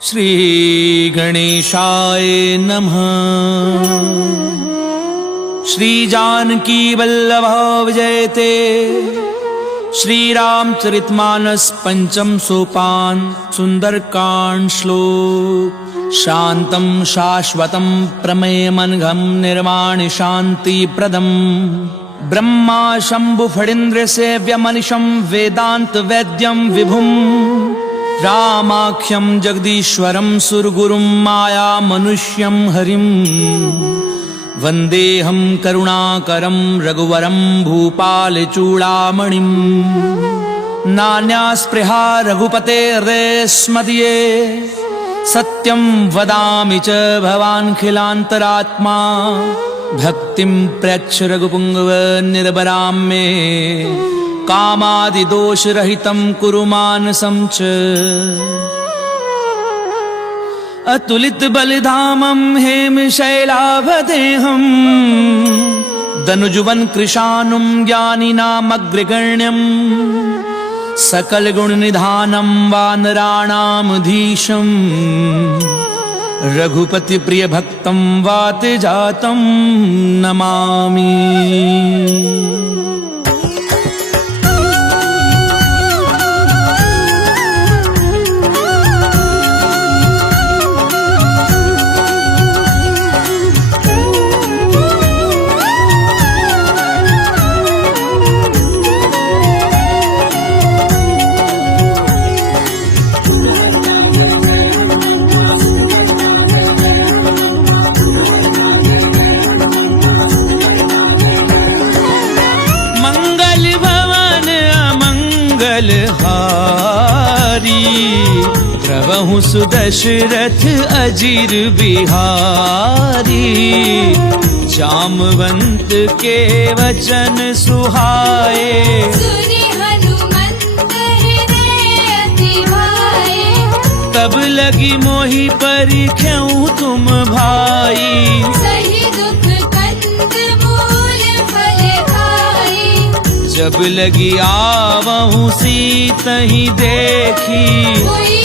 श्री गणेशाय नमः। श्री जानकी वल्लभ विजयते। श्री रामचरितमानस पंचम सोपान सुंदरकांड श्लोक। शांतं शाश्वतं प्रमेयमनघं निर्वाण शांति प्रदम। ब्रह्मा शंभु फणीन्द्र सेव्यमनिशं वेदांत वैद्यं विभुम। रामाख्यं जगदीश्वरं सुरगुरुं माया मनुष्यं हरिं। वन्देऽहं करुणाकरं रघुवरं भूपालचूडामणिं। नान्या स्पृहा रघुपतेर्देस्मदीये। सत्यं वदामि च भवानखिलान्तरात्मा। भक्तिं प्रयच्छ रघुपुङ्गव निर्भरां मे। कामादिदोषरहितं कुरु मानसं च। अतुलित बलिधामं हेमशैलाभदेहं। दनुजुवन कृशानुं ज्ञानिनामग्रगण्यं। सकलगुणनिधानं वानराणामधीशं। रघुपति प्रिय भक्तं वातजातं नमामि। प्रभु सुदशरथ अजीर बिहारी। जामवंत के वचन सुहाए। सुनि हनुमंत हृदय अति भाए। तब लगी मोहि परिख्यऊ तुम भाई। सही दुख कंद मूल फल खाई। जब लगी आवहु सीतहि देखी। कोई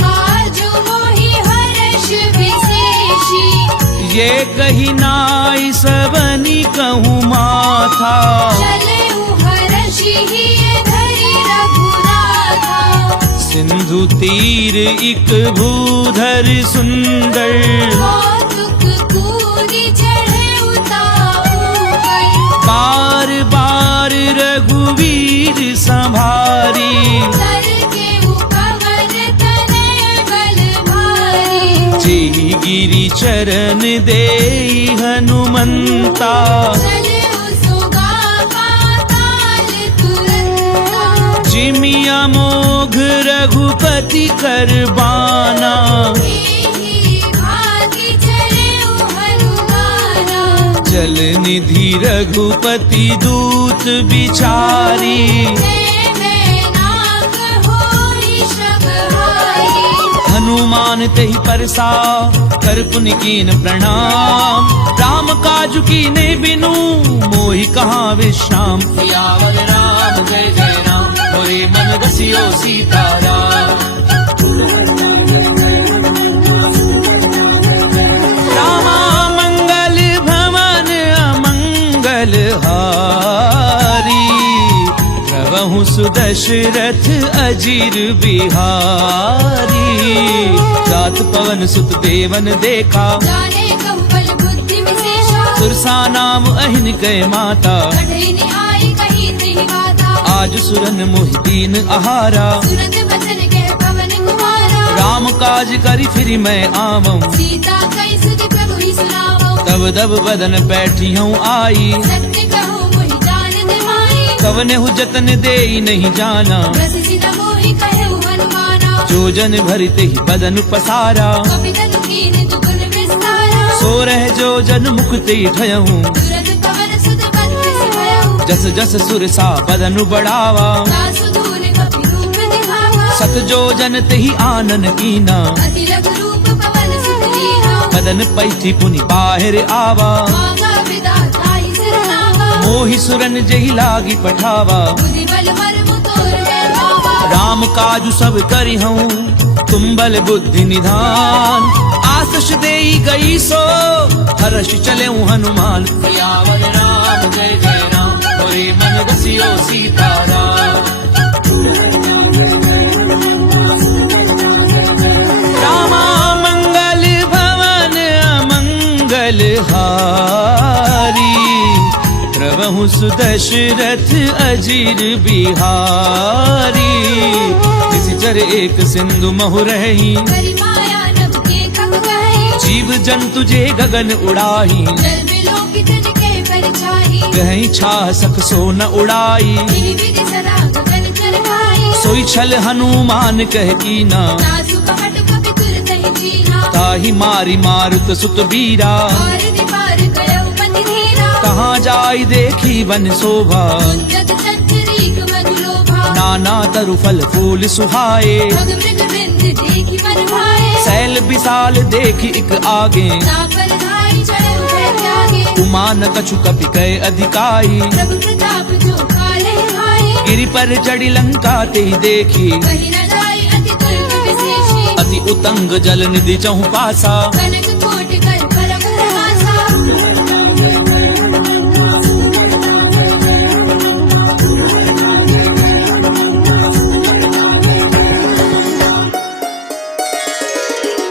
काजु मोहि हर्ष विशेषी। ये कही नाई सबनी कहूँ माथा। चलेउ हर्षि हिय धरि रघुनाथा। सिंधु तीर इक भूधर सुंदर। कौतुक कूदि चढ़ेउ ताऊ पर। बार बार रघुवीर संभारी। सर केउ पवन तनय बल भारी। जेहि गिरि चरण देई हनुमंता। चलेउ सुगा पाताल तुरंता। जिमिया मोघ रघुपति कर बाना। एहि भाति चलेउ हनुमाना। जल निधि रघुपति दूत बिचारी। नाग होई शबहाई। हनुमान तेहि परसा कर पुनि कीन प्रणाम। राम काज कीने बिनु मोहि कहाँ विश्राम। सियावर राम जय जय राम। मोरे मन रसियो सीताराम। रामा मंगल भवन अमंगल हारी। प्रभु सुदशरथ अजीर बिहारी। जात पवन सुत देवन देखा। जाने कहु बल बुद्धि विशेषा। सुरसा नाम अहिन कै माता। बढ़ई निहाई कही तिहि बाता। आज सुरन मोहि दीन आहारा। सुरत बचन कह पवन कुमारा। राम काज करि फिरि मैं आवऊं। सीता कई सुधि प्रभु ही सुनावो। तब दब बदन बैठी हूँ आई। सत्य कहूँ मोहि जानत माई। कवने हु जतन देई नहीं जाना। रस सिन मोहि कहेउ हनुमाना। जो जन भरते ही बदन पसारा। कपितनु कीन दुगुन विस्तारा। सो रह जो जन मुक्ति ठयहूँ। तुरत पवन सुत बन बिस भयउ। जस जस सुरसा बदनु बढ़ावा। दासु दूर कपि रूप दिखावा। सत जो जन तेहि आनन कीना। अति लघु रूप पवन सुत लीहा। बदन पैठी पुनि बाहिर आवा। मांगा विधाता ही सिरनावा। मोहि सुरन जहि लागी पठावा। बुद्धि बल मर्म तोर में भावा। राम काजु सब करी हूँ तुम बल बुद्धि निधान। आशीष देई गई सो हर्ष चले हनुमान। सियावर राम जय जय राम होरे मन बसियो सीताराम। रामा मंगल भवन अमंगल हारी। प्रभु सुदशरथ अजीर बिहारी। निश्चर एक सिंधु महु रही करी माया नभ के कब कहे। जीव जंतु जे गगन उड़ाही। जल बिलो कितन के परछाई। कहीं छा सक सो न उड़ाई। विधि विधि सदा गगन कर भाई। सोई छल हनुमान कह कीना। नासु कहट कपि तुरत ही जीना। ताहि मारी मारुत सुत बीरा। और निवार गयो पति धीरा। कहाँ जाई देखी वन शोभा। जग चंचरीक मधु लोभा। नाना तरु फल फूल सुहाए। भग मृग बिंद देखी मन भाए। सैल विशाल देखी इक आगे। सापर धाई चढ़े उभय त्यागे। उमा न कछु कपि कै अधिकाई। प्रभु प्रताप जो काले भाई। गिरि पर चढ़ी लंका ते देखी। कहीं न जाई अति दुर्ग विशेषी। अति उतंग जल निधि चहु पासा। कनक कोटि कर परम प्रहासा।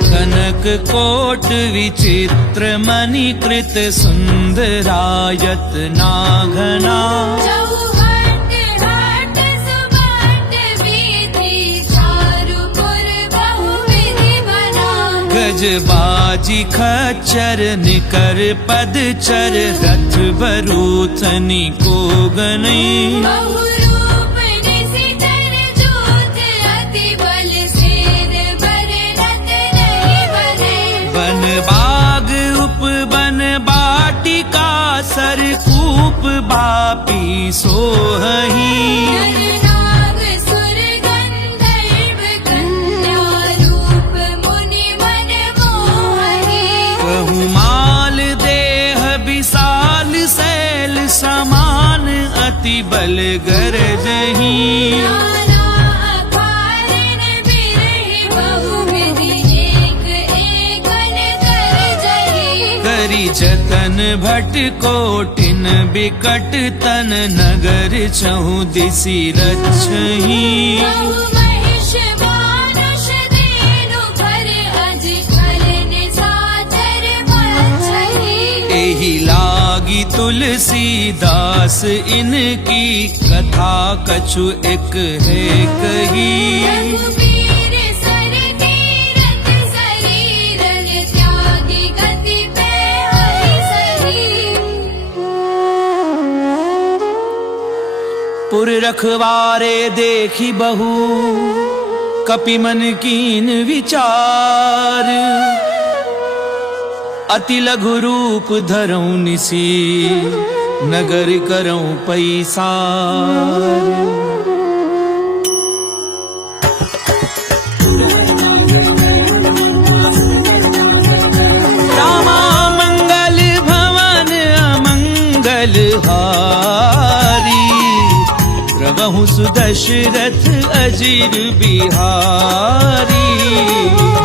कनक कोट विचित्र मणिकृत सुंदरायत नाघना। चौहट हट सुबट विधि चारुपुर बहुविधि बना। गजबाजी खच्चर निकर पदचर रथ बरूथनी को गनी। बहुरूप निशिचर जोत अति बल सेन बर रत नहीं बने। वन बाग उप वन बाटिका सरकूप बापी सोहही। नर नाग सुर गंधर्व कन्या रूप मुनि मन मोहि। बहुमाल देह विशाल शैल समान अति बल गरजही। नाना अकारण बिरहि बहुविधि एक एकन कर जही। करी जतन भट कोटिन बिकट तन नगर चहु दिशि रक्षही। बहु महिष मानुष देनु पर अजगर निशाचर बचहि। एहि लागी तुलसीदास इनकी कथा कछु एक है कही। रघुवीर सर तीरथ शरीरन त्यागी गति पे हरि सही। पुर रखवारे देखी बहु कपि मन कीन विचार। अति लघु रूप धरऊं निसी नगर करऊं पैसार। रामा मंगल भवन अमंगल हारी। प्रभु सुदशरथ अजीर बिहारी।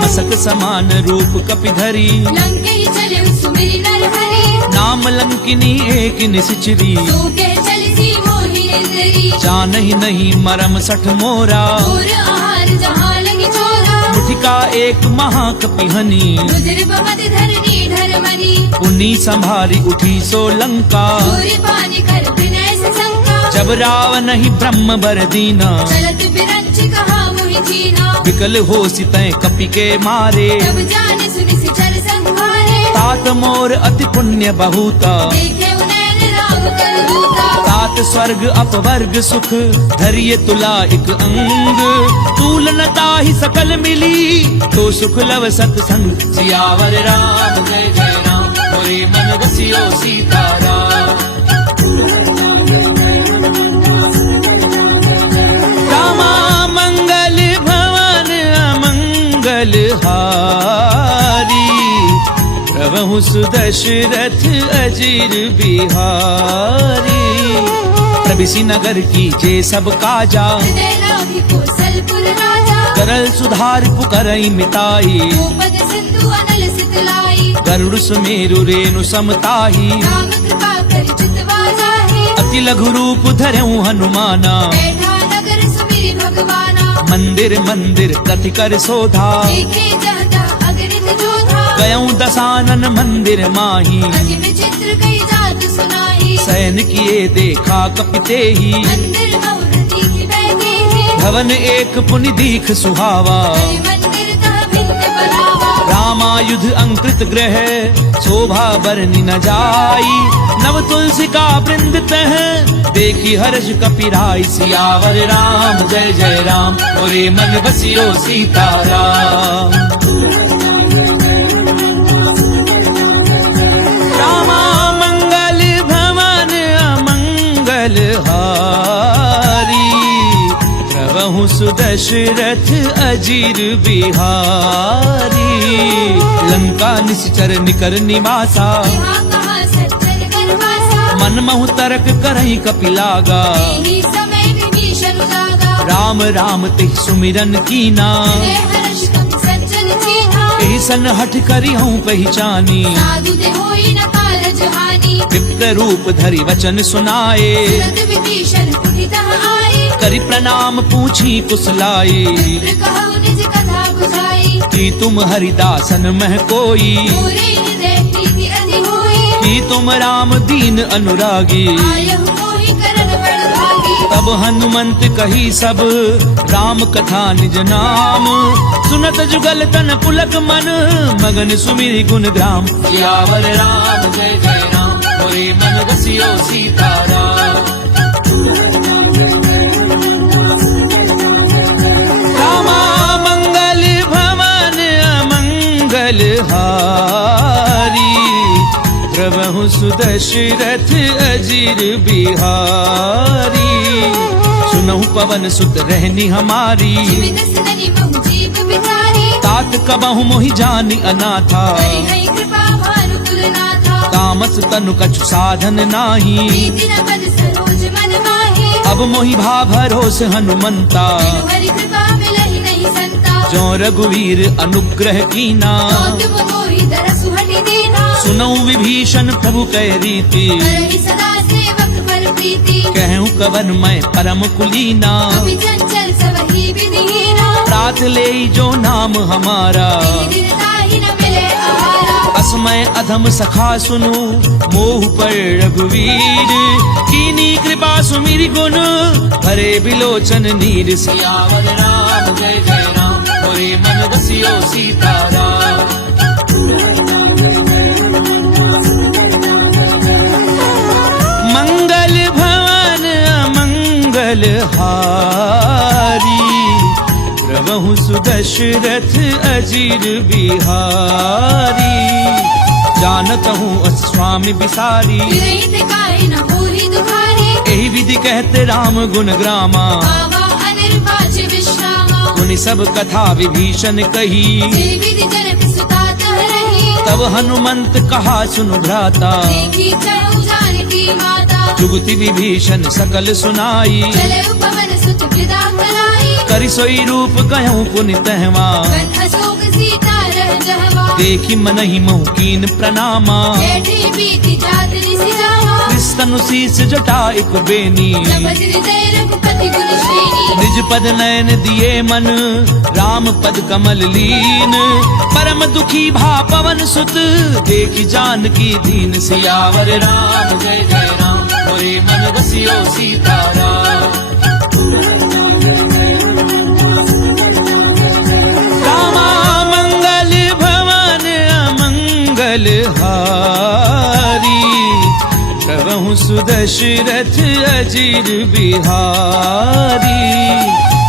मसक समान रूप कपि धरी। लंके चले सुमिरि नर हरि। नाम लंकिनी एक निश्चरी। सूखे चलसी मोहि निंदरी। जानहि नहीं मरम सठ मोरा। और आहार जहाँ लगी चोरा। मुठिका एक महाकपिहनी। रुद्र बमत धरनी धर्मनि। पुनी संभारी उठी सो लंका। सूर्य पानी कर विनय से शंका। जब रावण ही ब्रह्म बर दीना। चलत बिरंच कहा मोहि जीना। विकल हो सितय कपि के मारे। जब जाने सुनि सिचर संहारे। तात मोर अति पुण्य बहुता। देखे उनैन राम कर दूता। तात स्वर्ग अपवर्ग सुख धरिय तुला एक अंग। तूलनता ही सकल मिली तो सुख लव सत्संग। सियावर राम जय जय राम होरे मन बसियो सीताराम। रामा मंगल भवन अमंगल हारी। प्रभु सुदशरथ अजीर बिहारी। प्रभिसी नगर की जे सब काजा, हृदय लाभी कौशलपुर राजा। करल सुधार पुकरई मिताई, गोपद सिंधु अनल सितलाई। गरुड़ सुमेरु रेणु समताही, राम कृपा कर चितवा जाहि। अति लघु रूप धरऊं हनुमाना, बैठा नगर सुमिरि भगवाना। मंदिर मंदिर कथि कर शोधा, देखे जहता अगणित जोधा। गयऊं दसानन मंदिर माही, अति विचित्र कई जात सुनाई। सैन किए देखा कपिते ही, मंदिर बहुरती की बैठे हैं। भवन एक पुनि दीख सुहावा, हरि मंदिर तह भिन्न बनावा। रामायुध अंकृत ग्रह शोभा बरनि न जाई, नव तुलसी का वृंद तह देखी हर्ष कपिराई। सियावर राम जय जय राम, मोरे मन बसियो सीताराम। रामा मंगल भवन अमंगल हारी, प्रभु सुदशरथ अजीर बिहारी। लंका निश्चर निकर निवासा, यहाँ कहाँ सज्जन करवासा। मन महु तर्क करहि कपिलागा, यही समय विभीषण जागा। राम राम तिह सुमिरन कीना, हृदय हर्ष कम सज्जन चीन्हा। एहि सन हठ करी हूँ पहचानी, साधु ते होई न कारज हानि। विप्त रूप धरि वचन सुनाए, तुरत विभीषण उठितः आए। करि प्रणाम पूछी कुशलाए, विप्र कहु निज कथा बुझाई। कि तुम हरिदासन मह कोई, मोरे हृदय प्रीति अधि होई। कि तुम राम दीन अनुरागी। आयहु मोहि करन बड़ भागी। तब हनुमंत कही सब राम कथा निज नाम, सुनत जुगल तन पुलक मन, मगन सुमिरि गुण ग्राम। सियावर राम जय जय राम, मोरे मन बसियो सीताराम। रामा मंगल भवन अमंगल हारी, प्रभु सुदशरथ अजीर बिहारी। सुनहु पवन सुत रहनी हमारी, जिमित सदनि बहु जीव बिचारी। तात कबहु मोहि जानि अनाथा, हरि कृपा भानु कुलनाथा। तामस तनु कछु साधन नाही, प्रीति न बद सरोज मन माहि। अब मोहि भा भरोस हनुमंता, बिनु हरि कृपा मिलहि नहीं संता। जो रघुवीर अनुग्रह कीना, तो तुम मोहि दरसु हटि दीना। सुनऊ विभीषण प्रभु कह रीति, करहि सदा सेवक पर प्रीति। कहूँ कवन मैं परम कुलीना, कपि चंचल सबहि विधिहीना। प्रात ले जो नाम हमारा, दिन ताहि न मिले आहारा। असमय अधम सखा सुनु मोह पर रघुवीर, कीनी कृपा सुमिरि गुण भरे बिलोचन नीर। सियावर राम जय जय राम, मोरे मन बसियो सीताराम। मंगल भवन अमंगल हारी, प्रभु सुदशरथ अजीर बिहारी। जानत हूँ स्वामी बिसारी, विरहित काहि न होहि दुखारी। एहि विधि कहते राम गुण ग्रामा, आवा अनिर्वाच विश्रामा। मुनि सब कथा विभीषण कही, जे विधि जनक सुता तह रही। तब हनुमंत कहा सुनु भ्राता, देखी चहु जानकी माता। जुगति विभीषण सकल सुनाई, चले उपवन सुत विदा कराई। करि सोई रूप गयऊं पुनि तहवा, कन अशोक सीता रह जहवा। देखी मनहि महु कीन प्रणामा, बैठी बीती जात निसि जावा। निस्तनु शीस जटा एक बेनी, जपत हृदय रघुपति गुण श्रेणी। निज पद नयन दिए मन, राम पद कमल लीन। परम दुखी भा पवन सुत, देखी जानकी दीन। सियावर राम जय जय राम, मोरे मन बसियो सीताराम। रामा मंगल भवन अमंगल हारी, प्रभु सुदशरथ अजीर बिहारी।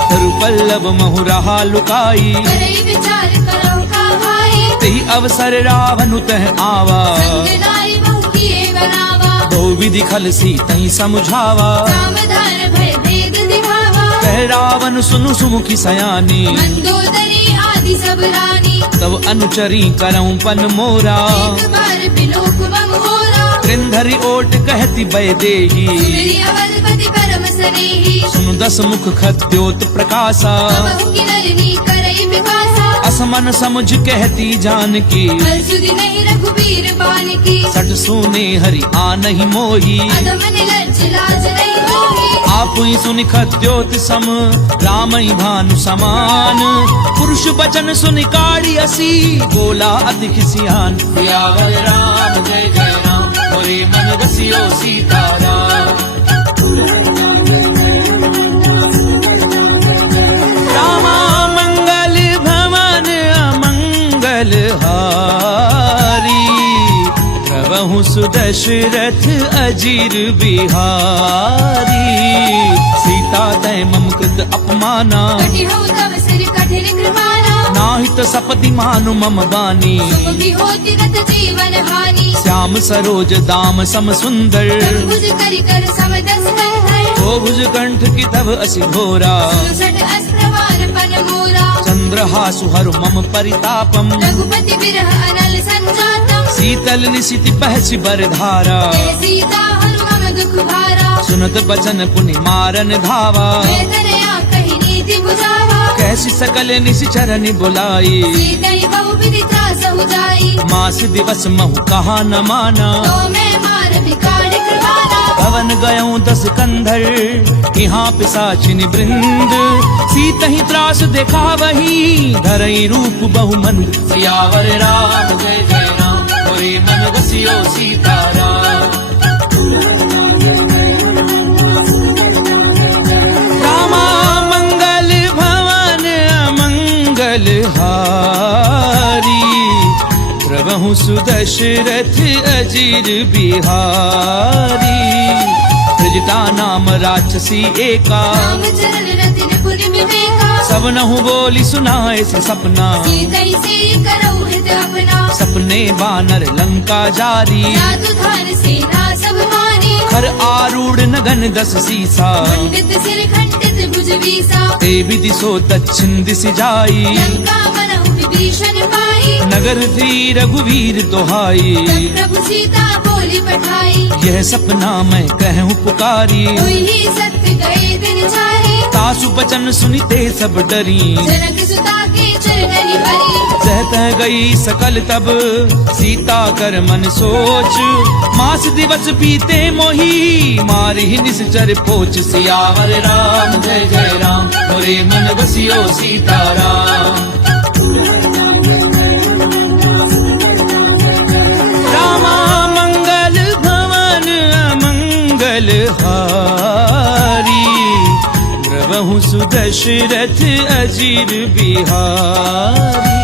तरु पल्लव महु रहा लुकाई, करई विचार करो का भाई। तेहि अवसर रावण तह आवा, संग नारी बहु किए बनावा। बहु विधि खल सी तहि समझावा, सावधान भय भेद दिखावा। कह रावण सुनु सुमुखी सयानी, मंदोदरी आदि सब रानी। तब अनुचरी करऊं पन मोरा। एक बार बिलोक बम होरा। कृंधरि ओट कहती वैदेही सुमिरि अवधपति परम स्नेही सुनु दस मुख खद्योत प्रकाशा बहु की नलिनी करई विकासा असमन समुझ कहती जानकी बल सुधि नहीं रघुबीर बान की सट सुने हरि आनहि मोही अधम निलज्ज लाज नहीं होगी आप ही सुनि खद्योत सम राम ही भानु समान पुरुष बचन सुनि काढ़ी असी बोला अति खिसियान सियावर राम जय जय राम मोरे मन बसियो सीताराम रामा मंगल भवन अमंगल हारी प्रभु सुदशरथ अजीर बिहारी सीता तय मम कृत अपमाना कटि हो तव सिर कठिन कृपाना नाहित सपति मानु मम बानी सुखी होती रत जीवन हानि श्याम सरोज दाम सम सुंदर भुज करि कर समदस है ओ भुज कंठ की तब असि घोरा सुसट अस्त्रवार पन मोरा चंद्रहासु हरु मम परितापम रघुपति बिरह अनल संजातम शीतल निशिति बहसि बरधारा जय सीता हनुमन दुख भारा सुनत बचन पुनि मारन धावा वेदनया कहि नीति बुझावा कैसी सकल निशिचरनि बुलाई सीतई बहु विधि त्रास हो जाई मास दिवस महु कहा न माना तो मैं मार बिकाड़ कृपाना भवन गयऊं दस कंधर यहाँ पिशाचिनि वृंद सीतहि त्रास देखा वही धरई रूप बहु मन सियावर राम जय जय राम मोरे मन बसियो सीताराम रामा मंगल भवन अमंगल हारी प्रभु सुदशरथ अजीर बिहारी त्रिजटा नाम राक्षसी एका राम चरण रतिन पुरि विवेका सब नहु बोली सुनाए से सपना सीतई से करऊ हित अपना सपने बानर लंका जारी जादू धार सेना सब मारी खर आरूढ़ नगन दस सीसा खंडित सिर खंडित भुज वीसा ते विधि सो दक्षिण दिश जाई लंका मनहु विभीषण पाई नगर थी रघुवीर दोहाई तब प्रभु सीता बोली पठाई यह सपना मैं कहूँ पुकारी हुई ही सत्य गए दिन चाहे तासु बचन सुनिते सब डरी जनक सुता के चरणनि भरी सहत गई सकल तब सीता कर मन सोच मास दिवस बीते मोही मार ही निश्चर पोच सियावर राम जय जय राम मोरे मन बसियो सीताराम रामा मंगल भवन अमंगल हारी प्रभु सुदशरथ अजीर बिहारी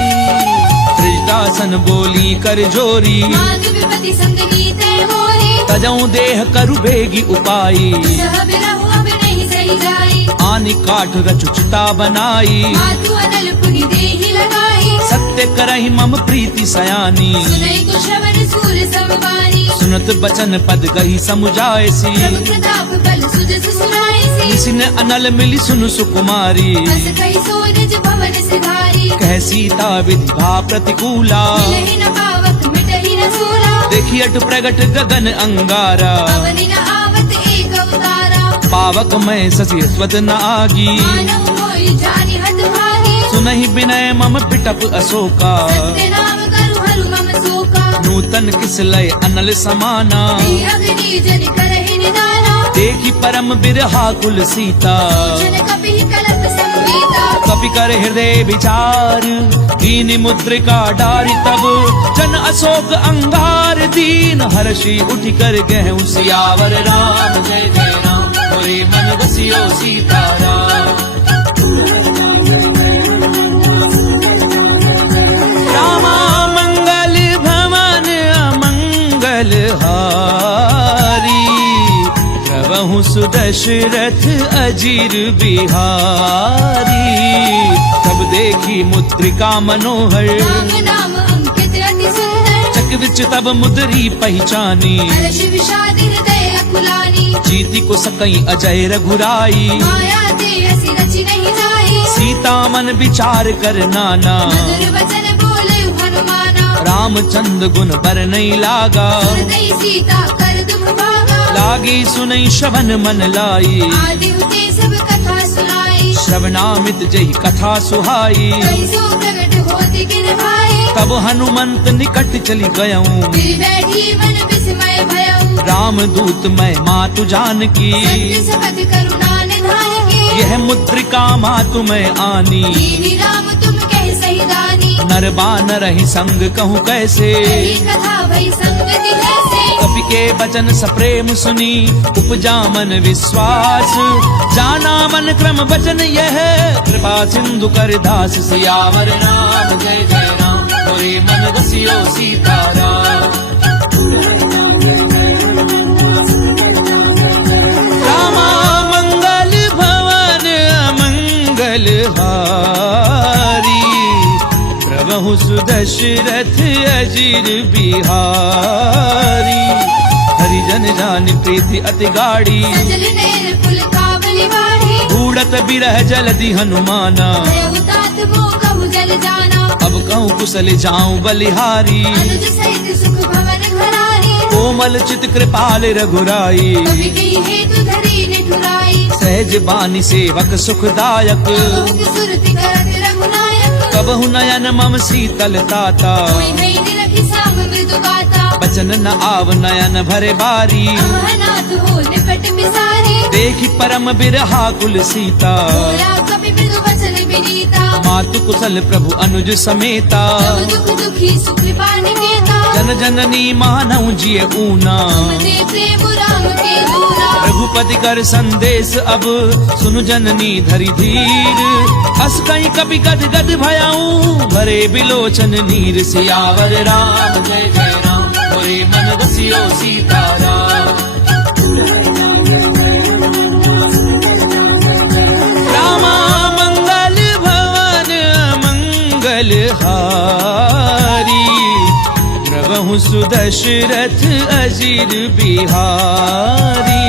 त्रिजटासन बोली कर जोरी मांग विपति संग नीते मोरी तजऊ देह करु बेगी उपाई सह बिरहु अब नहीं सही जाई आनि काठ रचुचिता बनाई मातु अनल पुनि देहि लगाई सत्य करहि मम प्रीति सयानी सुनई कुशवन सूर समवानी सुनत बचन पद गही समुझायसी प्रभु प्रताप बल सुजस सुनाईसी किसिन अनल मिली सुनु सुकुमारी हस कहि सोनिज भवन सिधारी कह सीता विधि भा प्रतिकूला मिलहि न पावक मिटहि न सूला देखी अट प्रगट गगन अंगारा अवनि न आवत एक अवतारा पावक मैं ससी स्वत न आगी मानव मोहि जानि हत भागी सुनहि विनय मम पिटप अशोका सत्य नाम करु हरु मम शोका नूतन किस लय अनल समाना नहीं अग्नि जन करहि निदाना देखी परम बिरहा कुल सीता जन कपि कलप संगीता कपि कर हृदय विचार दीन मुद्रिका डारी तब जन अशोक अंगार दीन हर्षि उठ कर गहु सियावर राम जय जय राम मोरे मन बसियो सीताराम रामा मंगल भवन अमंगल हारी प्रभु सुदशरथ अजीर बिहारी तब देखी मुद्रिका मनोहर राम नाम अंकित अति सुंदर चक विच तब मुद्री पहचानी हर्ष विषाद हृदय अकुलानी जीति को सकई अजय रघुराई माया ते हसी रचि नहीं जाई सीता मन विचार कर नाना मधुर वचन बोले हनुमाना रामचंद्र गुण बर नहीं लागा, सुरदई सीता कर दुख भागा, लागी सुनई श्रवण मन लाई, आदि उते सब कथा सुनाई, श्रवणामित जही कथा सुहाई। कई सो प्रगट होति किन भाई, तब हनुमंत निकट चली गयऊं, फिर बैठी मन विस्मय भयऊ, राम दूत मैं मातु जानकी, सत्य सपथ करुणा निधान की, यह मुद्रिका मातु मैं आनी, दीनी राम तुम कह सही दानी, नर बानर ही संग कहूँ कैसे, यही कथा भई संगति कैसे, कपि के वचन सप्रेम सुनी, उपजा मन विश्वास, जाना मन क्रम वचन यह, कृपा सिंधु कर दास। सियावर राम जय जय राम, होए मन रसियो सीताराम। रामा मंगल भवन अमंगल हारी, प्रभु सुदशरथ अजिर बिहारी, हरिजन जान प्रीति अति गाढ़ी, सजल नैन पुल कावली वाही, बूढ़त बिरह जलधि हनुमाना, भयउ तात मोह कहु जल जाना, अब कहूँ कुशल जाऊं बलिहारी, अनुज सहित सुख भवन घरारी, कोमल चित कृपाल रघुराई, कवि कही हेतु धरी निठुराई, सहज बानी सेवक सुखदायक, कबहु सुरति करत रघुनायक, कबहु नयन मम शीतल ताता, कोई भई निरखि साम मृदु गाता, बचन न आव नयन भरे बारी, अहनाथ हो निपट बिसारी, देखि परम बिरहा कुल सीता, बोला कपि मृदु वचन विनीता, मातु कुशल प्रभु अनुज समेता, सब दुख दुखी सुकृपा निकेता, जन जननी मानव जिय ऊना, तुमते प्रेम राम के दूरा, रघुपति कर संदेश अब सुनु जननी धरि धीर, अस कहीं कपि गद गद भयाऊं, भरे बिलोचन नीर। सियावर राम जय जय राम, होए मन रसियो सीताराम। रामा मंगल भवन मंगल हारी, प्रभु सुदशरथ अजिर बिहारी,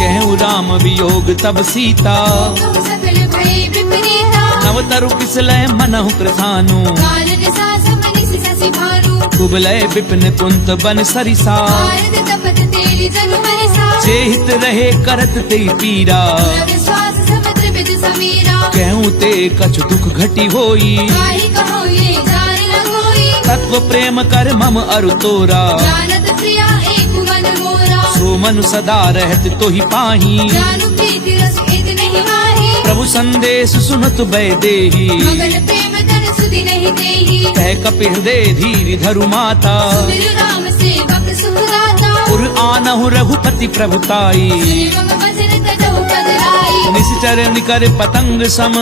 कहूँ राम वियोग तब सीता, तुम सकल भय विपरीता, नवतरु किसलय मनहु कृतानु, कालन सासम निस ससि भानु, कुबलय विपिन कुंत बन सरिसा, भारत तपत तेली जनु बरसा, जेहित रहे करत ते पीरा, रग श्वास समुद्र बिद समीरा, कहूँ ते कछु दुख घटी होई, काहि कहो ये जान न कोई, तत्व प्रेम कर मम अरु तोरा, जानत प्रिया एक मन मोरा, सो मनु सदा रहत तो ही पाही, जानू प्रीति रस इद नहीं माही, प्रभु संदेश सुनत बै देही, मगन प्रेम धन सुधि नहीं देही, कह कपि हृदय धीर धरु माता, सुमिर राम सेवक सुखदाता, पुर आनहु रघुपति प्रभुताई, सुनि मम वचन तजहु पद लाई, निश्चर निकर पतंग सम,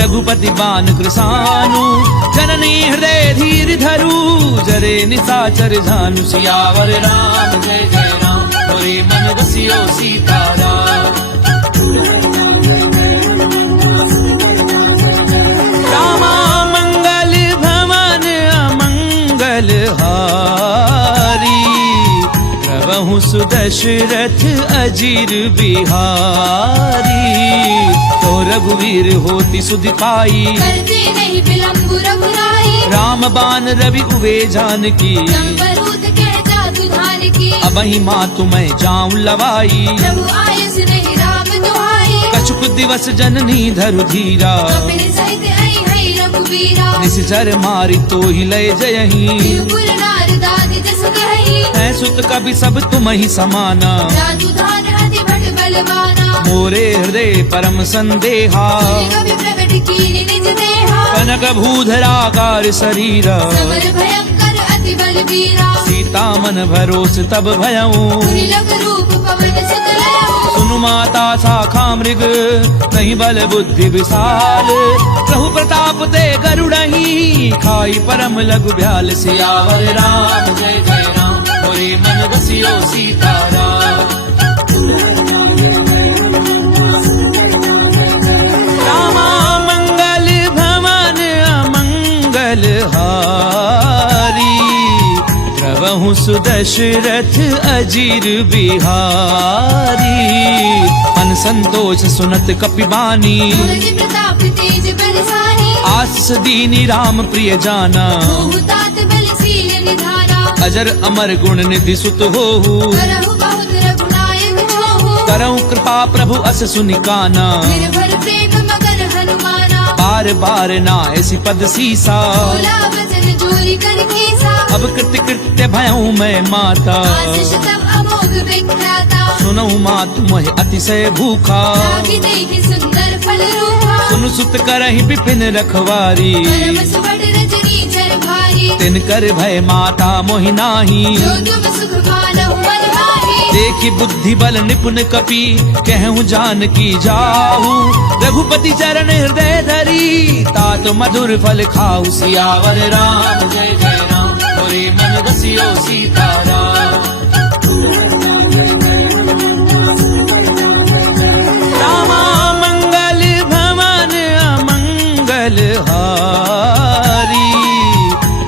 रघुपति बान कृसानु, जननी हृदय धीर धरु, जरे निशाचर झानु। सियावर राम जय जय राम, होए मन रसियो सीताराम। रामा मंगल भवन अमंगल हारी, प्रभु सुदशरथ अजिर बिहारी, तो रघुवीर होति सुधि पाई, करते नहीं विलंब रघुराई, राम बान रवि उवे जानकी, संबरूद कह जातु धान की, अबहि मातु मैं जाऊं लवाई, प्रभु आयस नहीं राम दुहाई, कछुक दिवस जननी धरु धीरा, कपिल सहित आई हई रघुवीरा, निश्चर मारी तो ही लय जयही, तिरुपुर नारदादि जस कही, है सुत कभी सब तुम ही समाना, जातु धान अति भट बलवाना, मोरे हृदय परम संदेहा, कवि प्रगट कीनि निज देहा, कनक भूधराकार शरीरा, समर भयंकर अति बलवीरा, सीता मन भरोस तब भयऊं, त्रिलोक रूप पवन सुत लयऊ, सुनु माता शाखा मृग, नहीं बल बुद्धि विशाल, प्रभु प्रताप ते गरुड़ही, खाई परम लघु भ्याल। सियावर राम जय जय राम, होए मन रसियो सीताराम। रामा मंगल भवन अमंगल हारी, प्रभु सुदशरथ अजिर बिहारी, मन संतोष सुनत कपिबानी, तुलसी प्रताप तेज बलसानी, आस दीनी राम प्रिय जाना, तात बल निधारा अजर अमर गुण निधि सुत होहु करहु बहुत रघुनायक होहु करऊं कृपा प्रभु अस सुनिकाना निर्भर प्रेम मगन हनुमाना बार बार ना ऐसी पद सीसा बोला वचन जोरी कर कीसा अब कृत्य कृत्य भयऊं मैं माता आशीष तब अमोघ विख्याता सुनऊं माँ तुम्हें अतिशय भूखा रागी देखी सुंदर फल रूपा सुन सुत करहि विपिन रखवारी परम सुबड़ रजनी चर भारी तिन कर भय माता मोहि नाही जो तुम सुख पालहु मन माही देखी बुद्धि बल निपुण कपि कहूँ जान की जाहू रघुपति चरण हृदय धरी तात मधुर फल खाऊ सियावर राम जय जय राम मोरे मन बसियो सीताराम रामा मंगल भवन अमंगल हारी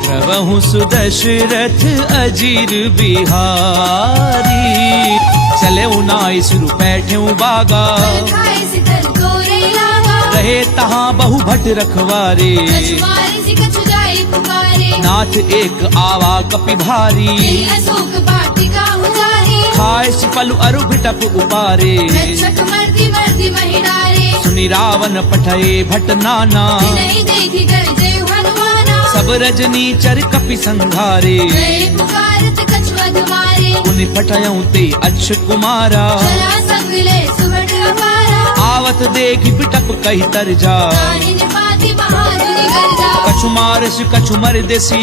प्रभु सुदशरथ अजीर बिहारी चले उनाई सुरु बैठे बागा खाए सितर तोरे लागा रहे तहाँ बहु भट रखवारे कछु मारे से कछु जाए पुकारे नाथ एक आवा कपि भारी तेरी अशोक वाटिका उजारे खाए सिपलु अरु भिटप उपारे रक्षक मर्दी मर्दी महिडारे सुनि रावण पठये भट नाना नहीं देखी कर जय हनुमाना सब रजनी चर कपि संघारे गए पुकारत कछु अधमारे उनि पठयऊं ते अच्छ कुमारा चला संग ले सुबड़ अपारा आवत देखि बिटप कही तर जा नारी निपाति महाधुनि गर्जा कछु मारस कछु मर देसी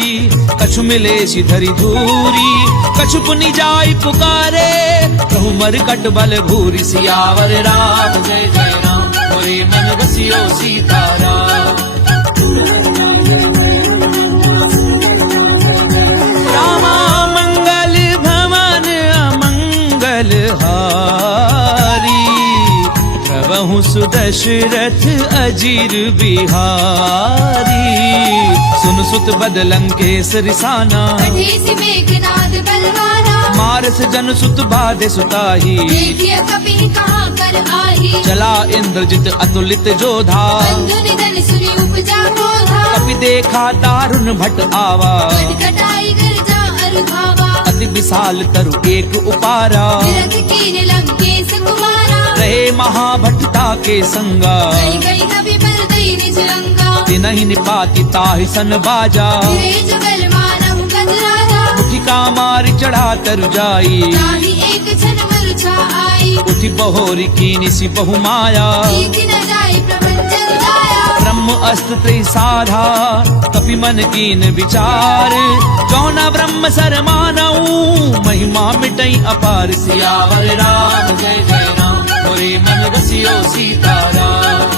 कछु मिलेसी धरी धूरी कछु पुनि जाय पुकारे कहु मर कट बल भूरी सियावर राम जय जय राम मोरे मन बसियो सीताराम रामा मंगल भवन अमंगल हारी प्रभु सुदशरथ अजीर बिहारी सुन सुत बदलंकेश रिसाना कठेसी मेघनाद बलवाना मारस जन सुत बाधे सुताही देखिए कभी कहाँ कर आही चला इंद्रजित अतुलित जोधा बंधु निधन सुनी उपजा क्रोधा कपि देखा दारुण भट आवा कटकटाई गर्जा अरुधावा अति विशाल तरु एक उपारा विरध कीन लंकेश कुमारा रहे महाभटता के संगा गई गई कभी पर दई निज रंगा तिनहि निपाति ताहि सन बाजा गिरे जुगल मानहु कद राजा मुखिका मार चढ़ा तरु जाई ताहि एक क्षण मरुछा आई उठि बहोरी कीनिसि बहु माया ठीक न जाए प्रपंचन जाया ब्रह्म अस्त्र त्रि साधा कपि मन कीन विचार जौना ब्रह्म सर मानऊ महिमा मिटई अपार सियावर राम जय जय राम मोरे मन बसियो सीताराम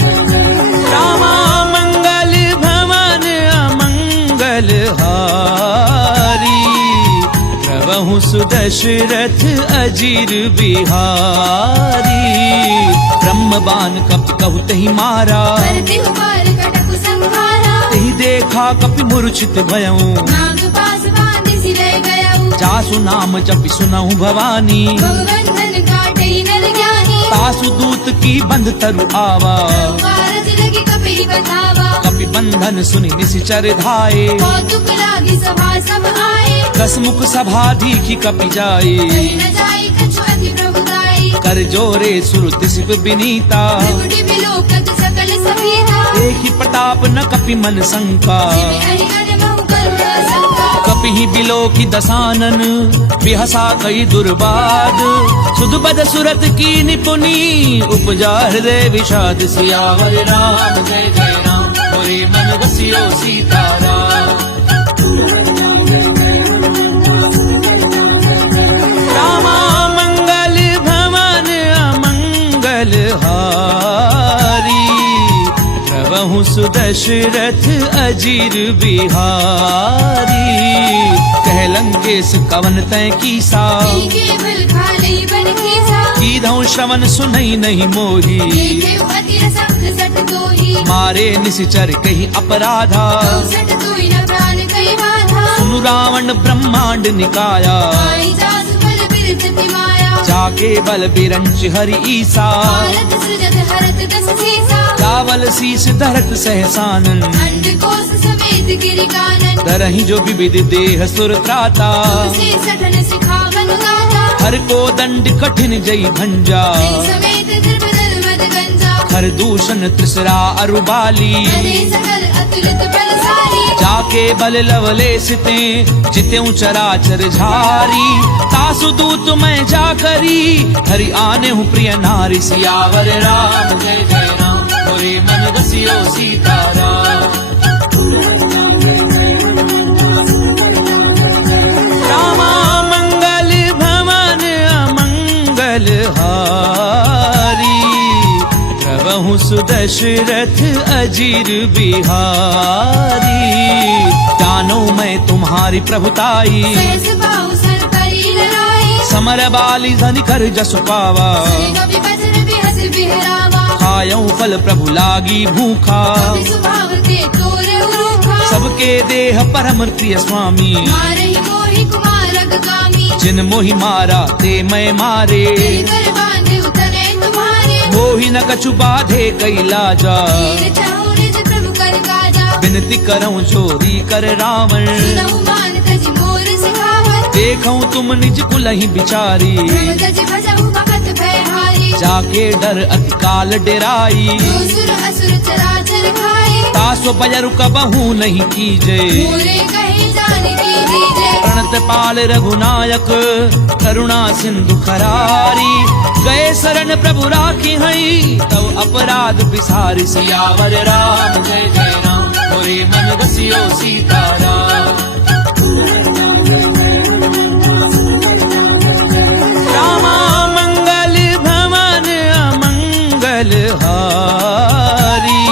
रामा मंगल भवन अमंगल हारी प्रभु सुदशरथ अजीर बिहारी ब्रह्मबान कपि कहु तहि मारा करते हुबार कटक संहारा तहि देखा कपि मूर्छित भयऊं नाग पास बांधि सिरे गयऊ जासु नाम जपि सुनहु भवानी भगवंधन काटई नर ज्ञानी तासु दूत की बंध तरु आवा कारज लगी कपि बतावा कपि बंधन सुनि निशिचर धाये कौतुक लागी सभा सब आए कसमुख सभा दीखि कपि जाए कहीं न जाई कछु अति प्रभुदाई कर जोरे सुर दिसिप बिनीता त्रिपुटी विलोकत सकल सभीता देखि प्रताप न कपि मन शंका जिमि हरिहर महु करुणा शंका कपि बिलो की दसानन बिहसा कई दुर्बाद सुध बद सुरत की निपुनी उपजा हृदय विषाद सियावर राम जय जय राम मोरे मन बसियो सीताराम रामा मंगल भवन अमंगल हारी प्रभु सुदशरथ अजीर बिहारी कह लंकेश कवन तय कीसा केवल खाली बन कीसा कीधौ श्रवण सुनई नहीं मोही देखे अति रसक सट तोही मारे निशिचर कही अपराधा सट तोही न प्राण कई बाधा सुनु रावण ब्रह्मांड निकाया आई जासु बल बिरथ माया जाके बल बिरंच हरि ईसा भारत सृजत हरत दस सीसा चावल शीस धरत सहसानन अंड कोस समेत गिरि कानन तरहि जो विविध देह सुर त्राता तुलसी सठन सिखावन गाथा हर को दंड कठिन जई भंजा समेत द्रविड़ मद गंजा हर दूषण त्रिसरा अरुबाली हरे सकल अतुलित बलशाली जाके बल लवले सिते जित्यों चराचर झारी तासु दूत मैं जा करी हरि आने हूँ प्रिय नारी सियावर राम जय जय राम मोरे मन बसियो सीताराम रामा मंगल भवन अमंगल हारी प्रभु सुदशरथ अजीर बिहारी जानो मैं तुम्हारी प्रभुताई सहस बाहु सर करी लड़ाई समर बाली धन कर जस पावा कवि बचन बिहस बिहरावा खायऊ फल प्रभु लागी भूखा कवि सुभाव ते तोरे उरूखा सबके देह परम प्रिय स्वामी मारहि मोहि कुमारक कामी जिन मोहि मारा ते मैं मारे तेरे कर बांधे उतरे तुम्हारे मोहि न कछु बाधे कैलाजा तीर चाहूँ निज प्रभु कर काजा विनती करऊं चोरी कर रावण सुनहु मान तजि मोर सिखावन देखऊं तुम निज कुलहि बिचारी प्रभु तजि भजहु भगत भयहारी जाके डर अति काल डेराई जो सुर असुर चराचर खाए तासो बजरु कबहू नहीं कीजे मोरे कहे जान की दीजे प्रणत पाल रघुनायक करुणा सिंधु खरारी गए शरण प्रभु राखी हई तब अपराध बिसारी सियावर राम जय जय राम मोरे मन बसियो सीताराम रामा मंगल भवन अमंगल हारी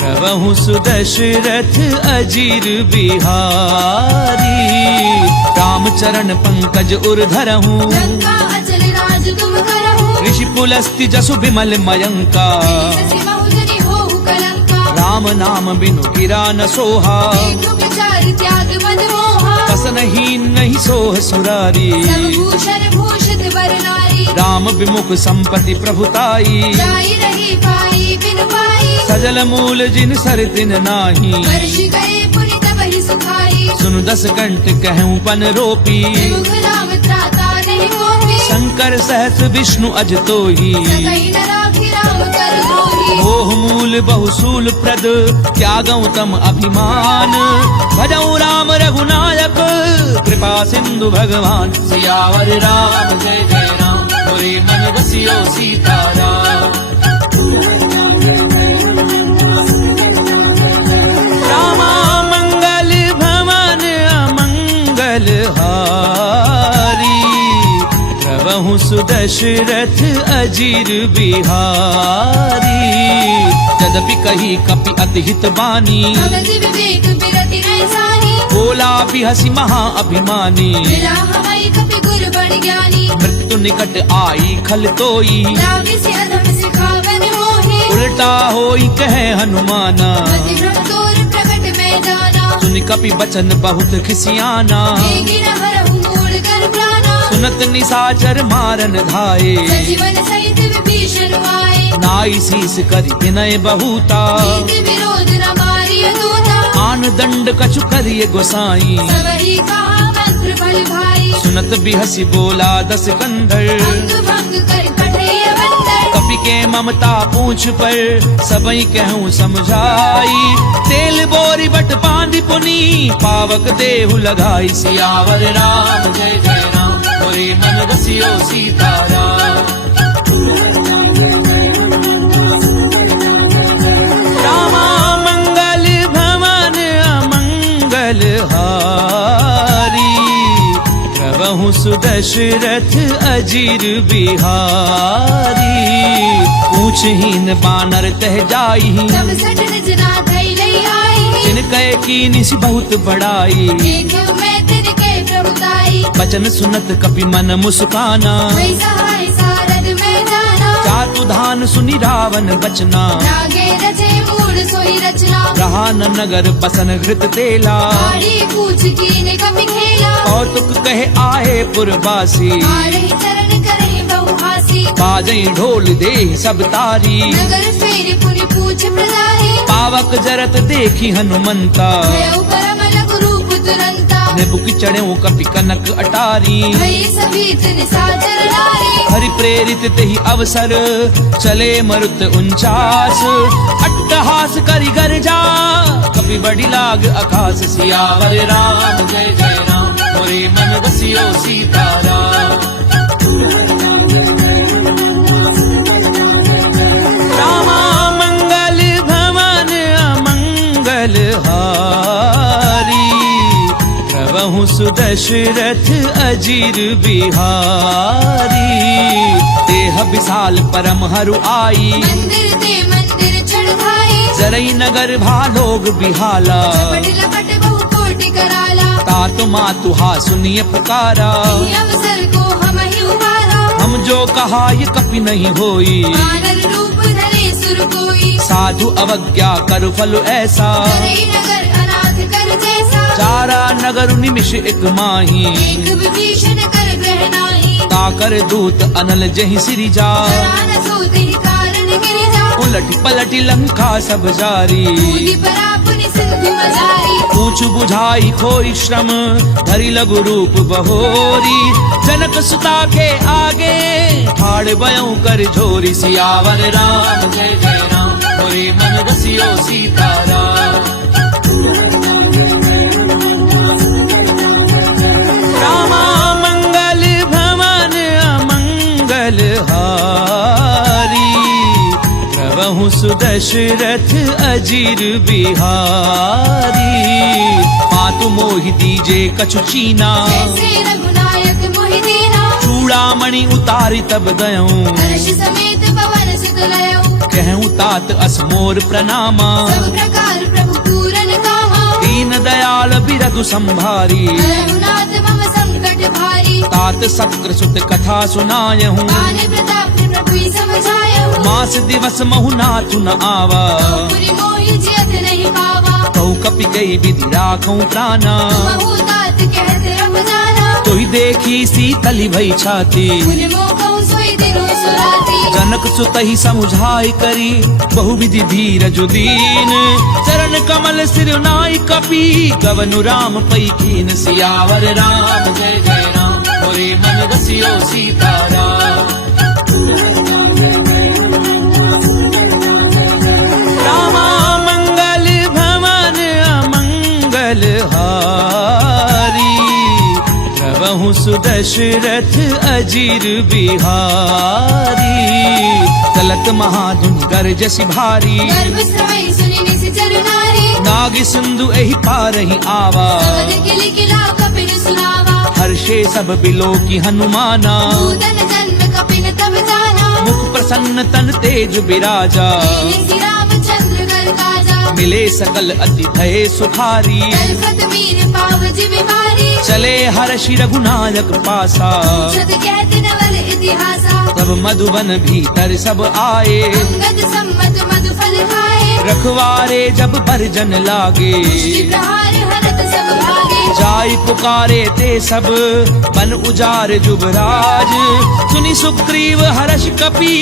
प्रभु सुदशरथ अजीर बिहारी राम चरण पंकज उर धरहूँ लंका अचल राज तुम करहु ऋषि पुलस्ति जसु विमल मयंका ससि बहुजनि होहु कलंका राम नाम बिनु गिरा न सोहा देखो विचार त्याग मद मोहा बसनहीन नहीं सोह सुरारी सब भूषण भूषित वर नारी राम विमुख संपत्ति प्रभुताई जाई रही पाई बिन पाई सजल मूल जिन सर तिन नाही वर्ष गए पुनि तब ही सुखाई सुन दस कंठ कहूँ पन रोपी विमुख राम त्राता नहीं कोपी शंकर सहस विष्णु अज तोही सकई न राखी राम कर द्रोही मोह मूल बहुसूल प्रद त्यागऊ तम अभिमान भजऊ राम रघुनायक कृपा सिंधु भगवान सियावर राम जय जय राम मोरे मन बसियो सीताराम रामा मंगल भवन अमंगल हारी प्रभु सुदशरथ अजीर बिहारी यद्यपि कही कपि अति हित बानी भगत विवेक बिरति ऐसानी बोला भी हसी महा अभिमानी मिला हमारी कपि गुर बड़ ज्ञानी मृत्यु निकट आई खल तोई लागे से अधम सिखावन मोहे उल्टा होई कहे हनुमाना मति भ्रम तोर प्रकट में जाना सुन कपि बचन बहुत खिसियाना देगी न हरहु मूल कर प्राणा सुनत निसाचर मारन धाये सजीवन सहित विभीषण आए नाई शीस करि विनय बहुता नीति विरोध न मारिय दूता आन दंड कछु करिय गोसाई सबही कहा मंत्र बल भाई सुनत बिहसी बोला दस कंधर अंग भंग कर कठैय बंदर कपि के ममता पूछ पर सबई कहूँ समझाई तेल बोरी बट बांधि पुनी पावक देहु लगाई सियावर राम जय जय राम मोरे मन बसियो सीताराम रामा मंगल भवन अमंगल हारी प्रभु सुदशरथ अजीर बिहारी पूछहीन बानर तह जाई सब सठ निजना धई लई आई जिन कहे की निस बहुत बड़ाई देखो मैं तिनके प्रभुताई बचन सुनत कपि मन मुस्काना वही सहाय सारद में जाना चातु धान सुनि रावण बचना रागे रचे मूड सोई रचना रहा न नगर बसन घृत तेला आड़ी पूछ कीने कपि खेला कौतुक कहे आए पुरवासी मारहि चरण कर बाजई ढोल दे सब तारी नगर फेरी पुनि पूछ प्रदारी पावक जरत देखी हनुमंता भयउ परम लघु रूप तुरंता निबुक चढ़ो कपि कनक अटारी भई सभीत निशाचर नारी हरि प्रेरित तेहि अवसर चले मरुत 49 अट्टहास करि गर्जा कपि बड़ी लाग आकाश सियावर राम जय जय राम मोरे मन बसियो सीताराम रामा मंगल भवन अमंगल हारी प्रभु सुदशरथ अजीर बिहारी देह विशाल परम हरु आई मंदिर ते मंदिर चढ़ाई जरई नगर भालोग बिहाला लपट लपट बहु कोटि कराला तात मातु हा सुनिय पुकारा ये अवसर को हम ही उबारा हम जो कहा ये कपि नहीं होई मानव रूप धरे सुर कोई साधु अवज्ञा कर फल ऐसा करई नगर अनाथ कर जैसा चारा नगर निमिष एक माही एक विभीषण कर ग्रह नाही ताकर दूत अनल जहि सिरि जा प्राण सोते कारण गिर जा उलट पलट लंका सब जारी पूजी परा पुनि सिंधु मजारी पूछ बुझाई खोई श्रम धरि लघु रूप बहोरी जनक सुता के आगे ठाड़ बयऊ कर झोरी सियावर राम जय जय राम मोरे मन बसियो सीताराम रामा मंगल भवन अमंगल हारी प्रभु सुदशरथ अजीर बिहारी मातु मोहि दीजे कछु चीना जैसे रघुनायक मोहि दीना चूड़ामणि उतारी तब गयऊं हर्ष समेत पवन सुत लयऊ कहूँ तात असमोर प्रणामा सब प्रकार प्रभु पूरन कामा दीन दयाल बिरधु संभारी रघुनाथ मम संकट भारी तात सक्र सुत कथा सुनायहूँ आन प्रताप प्रभु समझायऊ मास दिवस महु नाथु न आवा पुरि मोहि जियत नहीं पावा कहूँ कपि गई विधि राखूं प्राणा महु तात कहत रब जाना तोहि देखी सीतली भई छाती पुनि मोह कहूँ सोई दिनो सुराती जनक सुतहि समुझाई करी बहुविधि धीरज दीन चरण कमल सिर नाई कपि गवनु राम पई कीन सियावर राम जय जय राम मोरे मन बसियो सीताराम रामा मंगल भवन अमंगल हारी प्रभु सुदशरथ अजीर बिहारी चलत महाधुन गरजसि भारी गर्भ समय सुनि निश्चर नारी नाग सिंधु एहि पारहि आवा सबद किलि किला कपिन सुनावा हर्षे सब बिलो की हनुमाना पूतन जन्म कपिन तब जाना मुख प्रसन्न तन तेज बिराजा मेरे श्री रामचंद्र कर काजा मिले सकल अति भय सुखारी तलफत मीर पाव जिमिमारी चले हर्षि रघुनायक पासा शत कहत नवल इतिहासा तब मधुबन भीतर सब आए अंगद सम्मत मधु फल खाए रखवारे जब बरजन लागे मुष्टि प्रहार हरत सब भागे जाई पुकारे ते सब बन उजार जुबराज सुनि सुग्रीव हर्ष कपि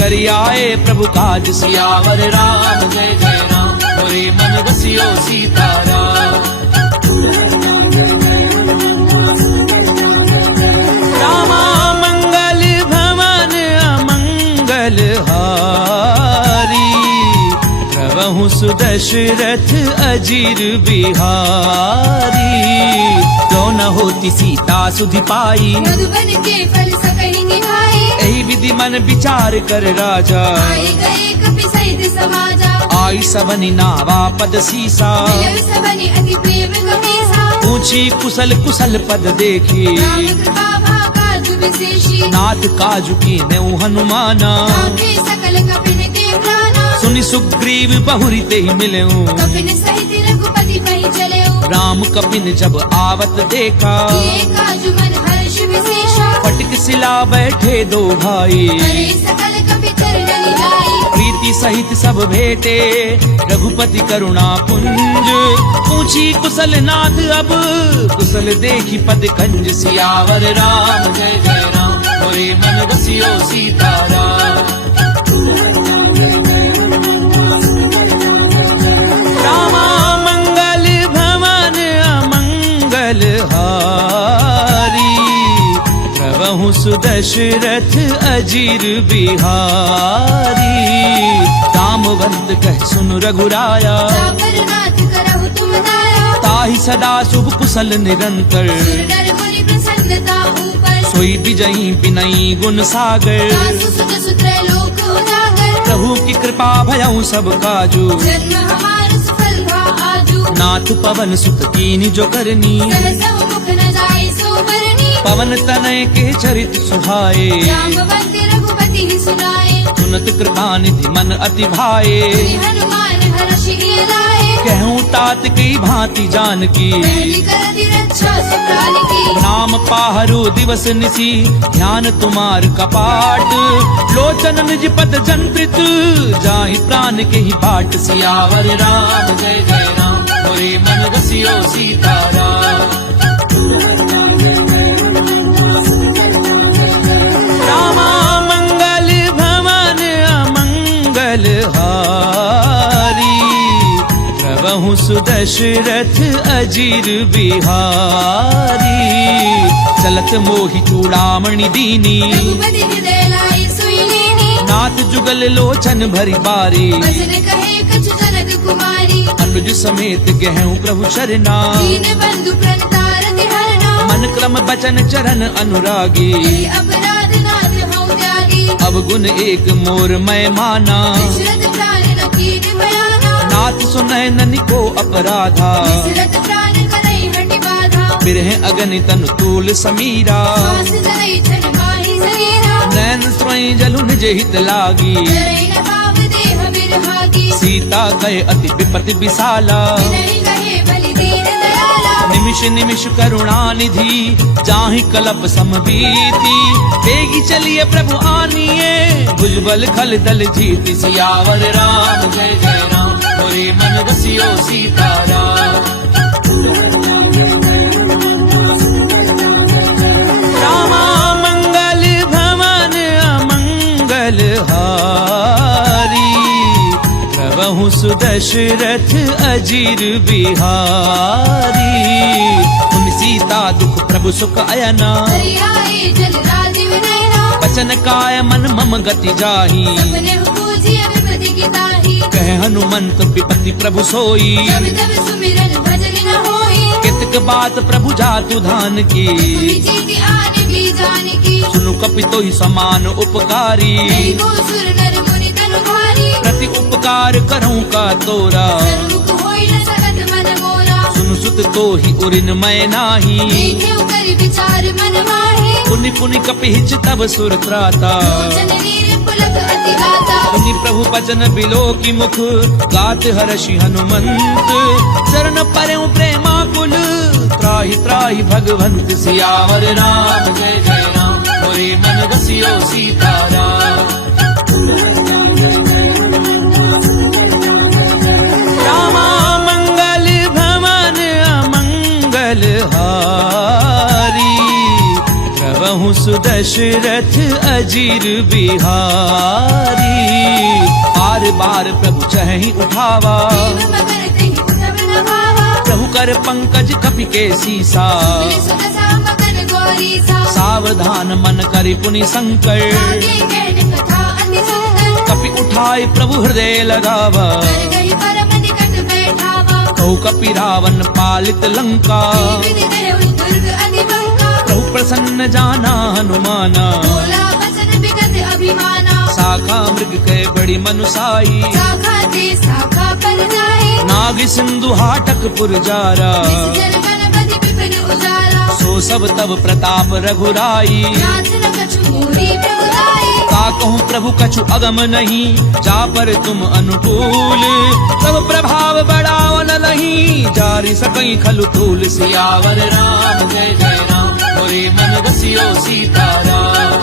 करि आए प्रभु काज सियावर राम जय जय राम मोरे मन बसियो सीताराम रामा मंगल भवन अमंगल हारी प्रभु सुदशरथ अजीर बिहारी जो न होती सीता सुधि पाई मधुबन के फल सकहि निभाए एहि विधि मन विचार कर राजा आए गए कपि सहित समाजा आई सबनि नावा पद सीसा मिलव सबनि अति प्रेम कपीसा पूछी कुशल कुशल पद देखी राम कृपा भाकाजु विशेषी नाथ काजु की नेउ हनुमाना आखे सकल कपिन के प्राणा सुनि सुग्रीव बहुरी ते मिलेऊ कपिन सहित रघुपति पहि चलेऊ राम कपिन जब आवत देखा ये काजु मन हर्ष विशेषा पटिक सिला बैठे दो भाई करे सकल कपि चरण लाई प्रीति सहित सब भेटे रघुपति करुणा पुंज पूछी कुशल नाथ अब कुशल देखी पद कंज सियावर राम जय जय राम मोरे मन बसियो सीताराम सुदशरथ अजीर बिहारी। रामवंत कह सुन रघुराया, जापर नाथ करहु तुम दाया। ताहि सदा शुभ कुशल निरंतर, सुर नर मुनि प्रसन्नता ऊपर। सोई विजयी विनयी गुण सागर। दासु सुत सुत्र लोक उजागर। प्रभु की कृपा भयउ सब काजू, जन्म हमार सफल भा आजू। नाथ पवन सुत कीनि जो करनी, सहसहु मुख न जाए सो बरनी। पवन तनय के चरित सुहाए। जाम्बवंत रघुपति सुनाए, सुनत कृपा निधि मन अति भाए। श्री हनुमान हर्षि लाए। कहूँ तात की भांति जानकी, पहली करति रक्षा सुप्राल की। नाम पाहरु दिवस निसी, ध्यान तुम्हार कपाट। लोचन निज पद जंत्रित, जाहि प्राण के ही बाट। सियावर राम जय जय राम, मोरे मन रसियो सीताराम। रामा मंगल भवन अमंगल हारी, प्रभु सुदशरथ अजीर बिहारी। चलत मोहि चूड़ामणि दीनी, रघुपति हृदय लाई सोई लेनी। नाथ जुगल लोचन भरी बारी। भजन कहे कछु जनक कुमारी। अनुज समेत गहूँ प्रभु शरणा, दीन बंधु प्रणतारति हरना। मन क्रम बचन चरण अनुरागी। यही अपराध नाथ हऊँ त्यागी। अब गुण एक मोर मैं माना, दशरथ प्राण न कीन बयाना। नाथ सुनय ननि को अपराधा। दशरथ प्राण करई हटि बाधा। बिरह अगनि तनु तूल समीरा, श्वास धरई छन माहि शरीरा। नैन स्वयं जलु निज हित लागी। धरई न पाव देह बिरहागी। सीता कहे अति विपति विशाला, विनय कहे बलि दीन दयाला। निमिष निमिष करुणा निधि, जाहि कलप समबीति। तेगी चलिए प्रभु आनिए, भुजबल खल दल जीति। सियावर राम जय जय राम, मोरे मन रसियो सीताराम। रामा मंगल भवन अमंगल हारी, प्रभु सुदशरथ अजीर बिहारी। उन सीता दुख प्रभु सुख अयना, हरि आए जल राजीव नयना। बचन काय मन मम गति जाही। सपने पूजिय विपति की ताही। कह हनुमंत विपति प्रभु सोई, जब तब सुमिरन भजन न होई। कितक बात प्रभु जातु धान की। भूमि जीति आने भी जान की। सुनु कपितो ही समान उपकारी, नहीं को सुर नर मुनि तनु भारी। प्रति उपकार करऊं का तोरा। सर्वमुख होई न सकत मन मोरा। सुनु सुत तो ही उरिन मैं नाही, देखे कर विचार मन माहे। पुनि पुनि कपिहिच तब सुर त्राता। लोचन नीर पुलक अति गाता। पुनि प्रभु बचन बिलो की मुख, गात हर्षि हनुमंत। चरण परऊं प्रेमाकुल, त्राहि त्राहि भगवंत। सियावर राम जय जय राम, मोरे मन रसियो सीताराम। रामा मंगल भवन अमंगल हारी, प्रभु सुदशरथ अजीर बिहारी। बार बार प्रभु चहि उठावा, देव मगर तेहि उठब न भावा। प्रभु कर पंकज कपि के सीसा। सुनि सुत सामगन गौरीसा। सावधान मन करि पुनि संकर, आगे कहन कथा अति सुंदर। कपि उठाय प्रभु हृदय लगावा। कर गई परम निकट बैठावा। कहु कपि रावण पालित लंका, विधि देहु दुर्ग अति बंका। प्रभु प्रसन्न जाना हनुमाना। बोला वचन विगत अभिमाना। शाखा मृग के बड़ी मनुसाई, शाखा ते शाखा पर जाए। नाग सिंधु हाटक पुरजारा। निश्चल गणपति विपिन उजाला। सो सब तब प्रताप रघुराई, नाथ न कछु मोहि प्रभु दाई। का कहूँ प्रभु कछु अगम नहीं, जा पर तुम अनुकूल। तब प्रभाव बढ़ाओ न लही, जारि सकई खलु तूल। सियावर राम जय जय राम, मोरे मन रसियो सीताराम।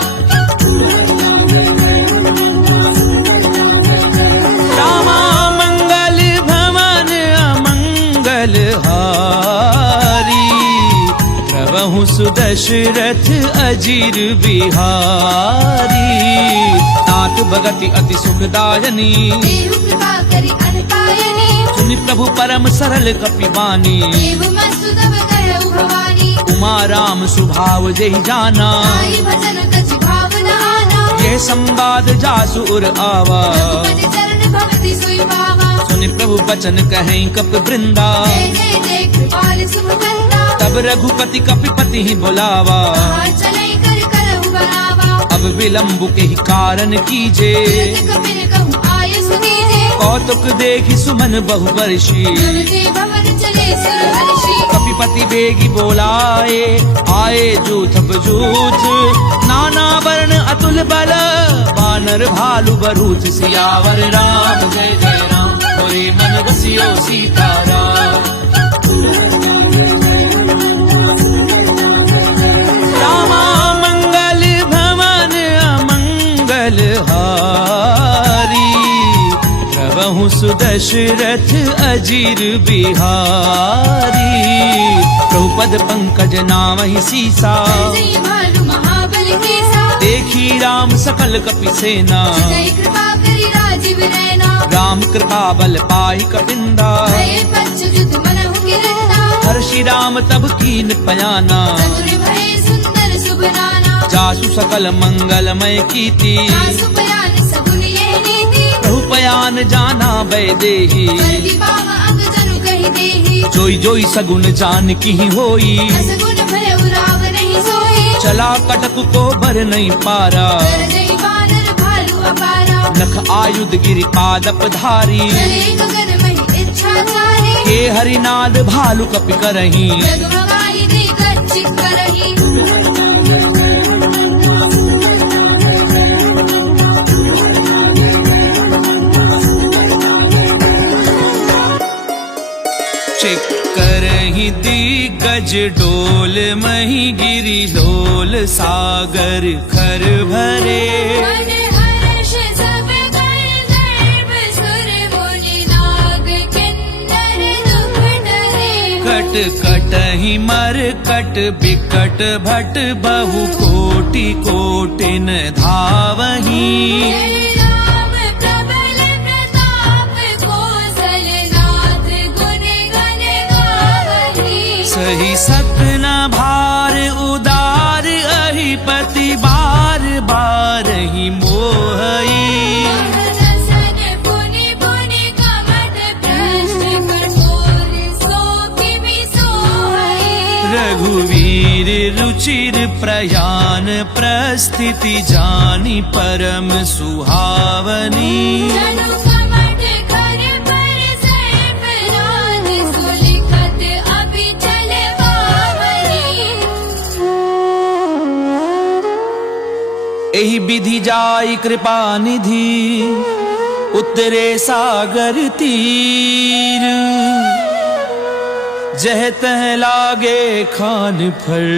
रामा मंगल भवन अमंगल हारी, प्रभु सुदशरथ अजीर बिहारी। नाथ भगति अति सुखदायनी, देहु कृपा करि अनपायनी। सुनि प्रभु परम सरल कपि बानी। देव मस्तु तब कहु भवानी। उमा राम स्वभाव जय जाना, आई भजन कछ भाव न आना। यह संवाद जासु उर आवा, रघुपति चरण भगति सोई पावा। सुनि प्रभु बचन कहें कप वृंदा, जय जय जय कृपाल शुभ करता। तब रघुपति कपिपति ही बुलावा, कहा चलै कर करहु बरावा। अब विलम्ब के ही कारण कीजे, तीर्थ कपिल कहूँ आय सुनीजे। कौतुक देखी सुमन बहु वर्षी, जन जे भवन चले सुरहर्षि। कपिपति बेगी बोलाए, आए जूथ बजूथ, नाना वर्ण अतुल बल, बानर भालु बरूथ। सियावर राम जय जय राम, होरे मन बसियो सीताराम। रामा मंगल भवन अमंगल हारी, प्रभु सुदशरथ अजीर बिहारी। प्रभुपद पंकज नामहि सीसा, जय भानु महाबल केसा। देखी राम सकल कपि सेना, जय कृपा करी राजीव रैना। राम कृपा बल पाई कपिंदा, भय पच्छ जुत मनहु गिरता। हर्षि राम तब कीन पयाना, चतुर भय सुंदर शुभ नाना। जासु सकल मंगलमय कीर्ति, आसु बयान सगुन यह नीति। प्रभु पयान जाना बैदेही, जल्दी पावा अंग जनु कहि देहि। जोई जोई सगुन जान की होई, असगुन भय उराव नहीं सोई। चला कटक को बर नहीं पारा, कर जय बानर भालु अपारा। नख आयुध गिरि पादप धारी, चले गगन महि इच्छाचारी। के हरिनाद भालु कपि करही, जगमगाहि दे गच्छ करहि। करही दिग्गज डोल मही गिरि डोल, सागर खर भरे। मन हर्ष सब कर गर्भ सुर मुनि नाग किन्नर दुख डरे। कट कटहि मर कट बिकट भट, बहु कोटि कोटिन धावही। जय राम प्रबल प्रताप, कौशलनाथ गुण गण गावही। सही सपना भार उदार, अहिपति बार बार ही मोहई। सहसन पुनि पुनि कमठ भ्रष्ट, कठोर सो किमि सोहई। रघुवीर रुचिर प्रयान, प्रस्थिति जानी परम सुहावनी। जनु कमठ कर पर सर्प राज, सुलिखत अभिचल बावनी। एहि विधि जाई कृपा निधि, उतरे सागर तीर। जह तह लागे खान फर,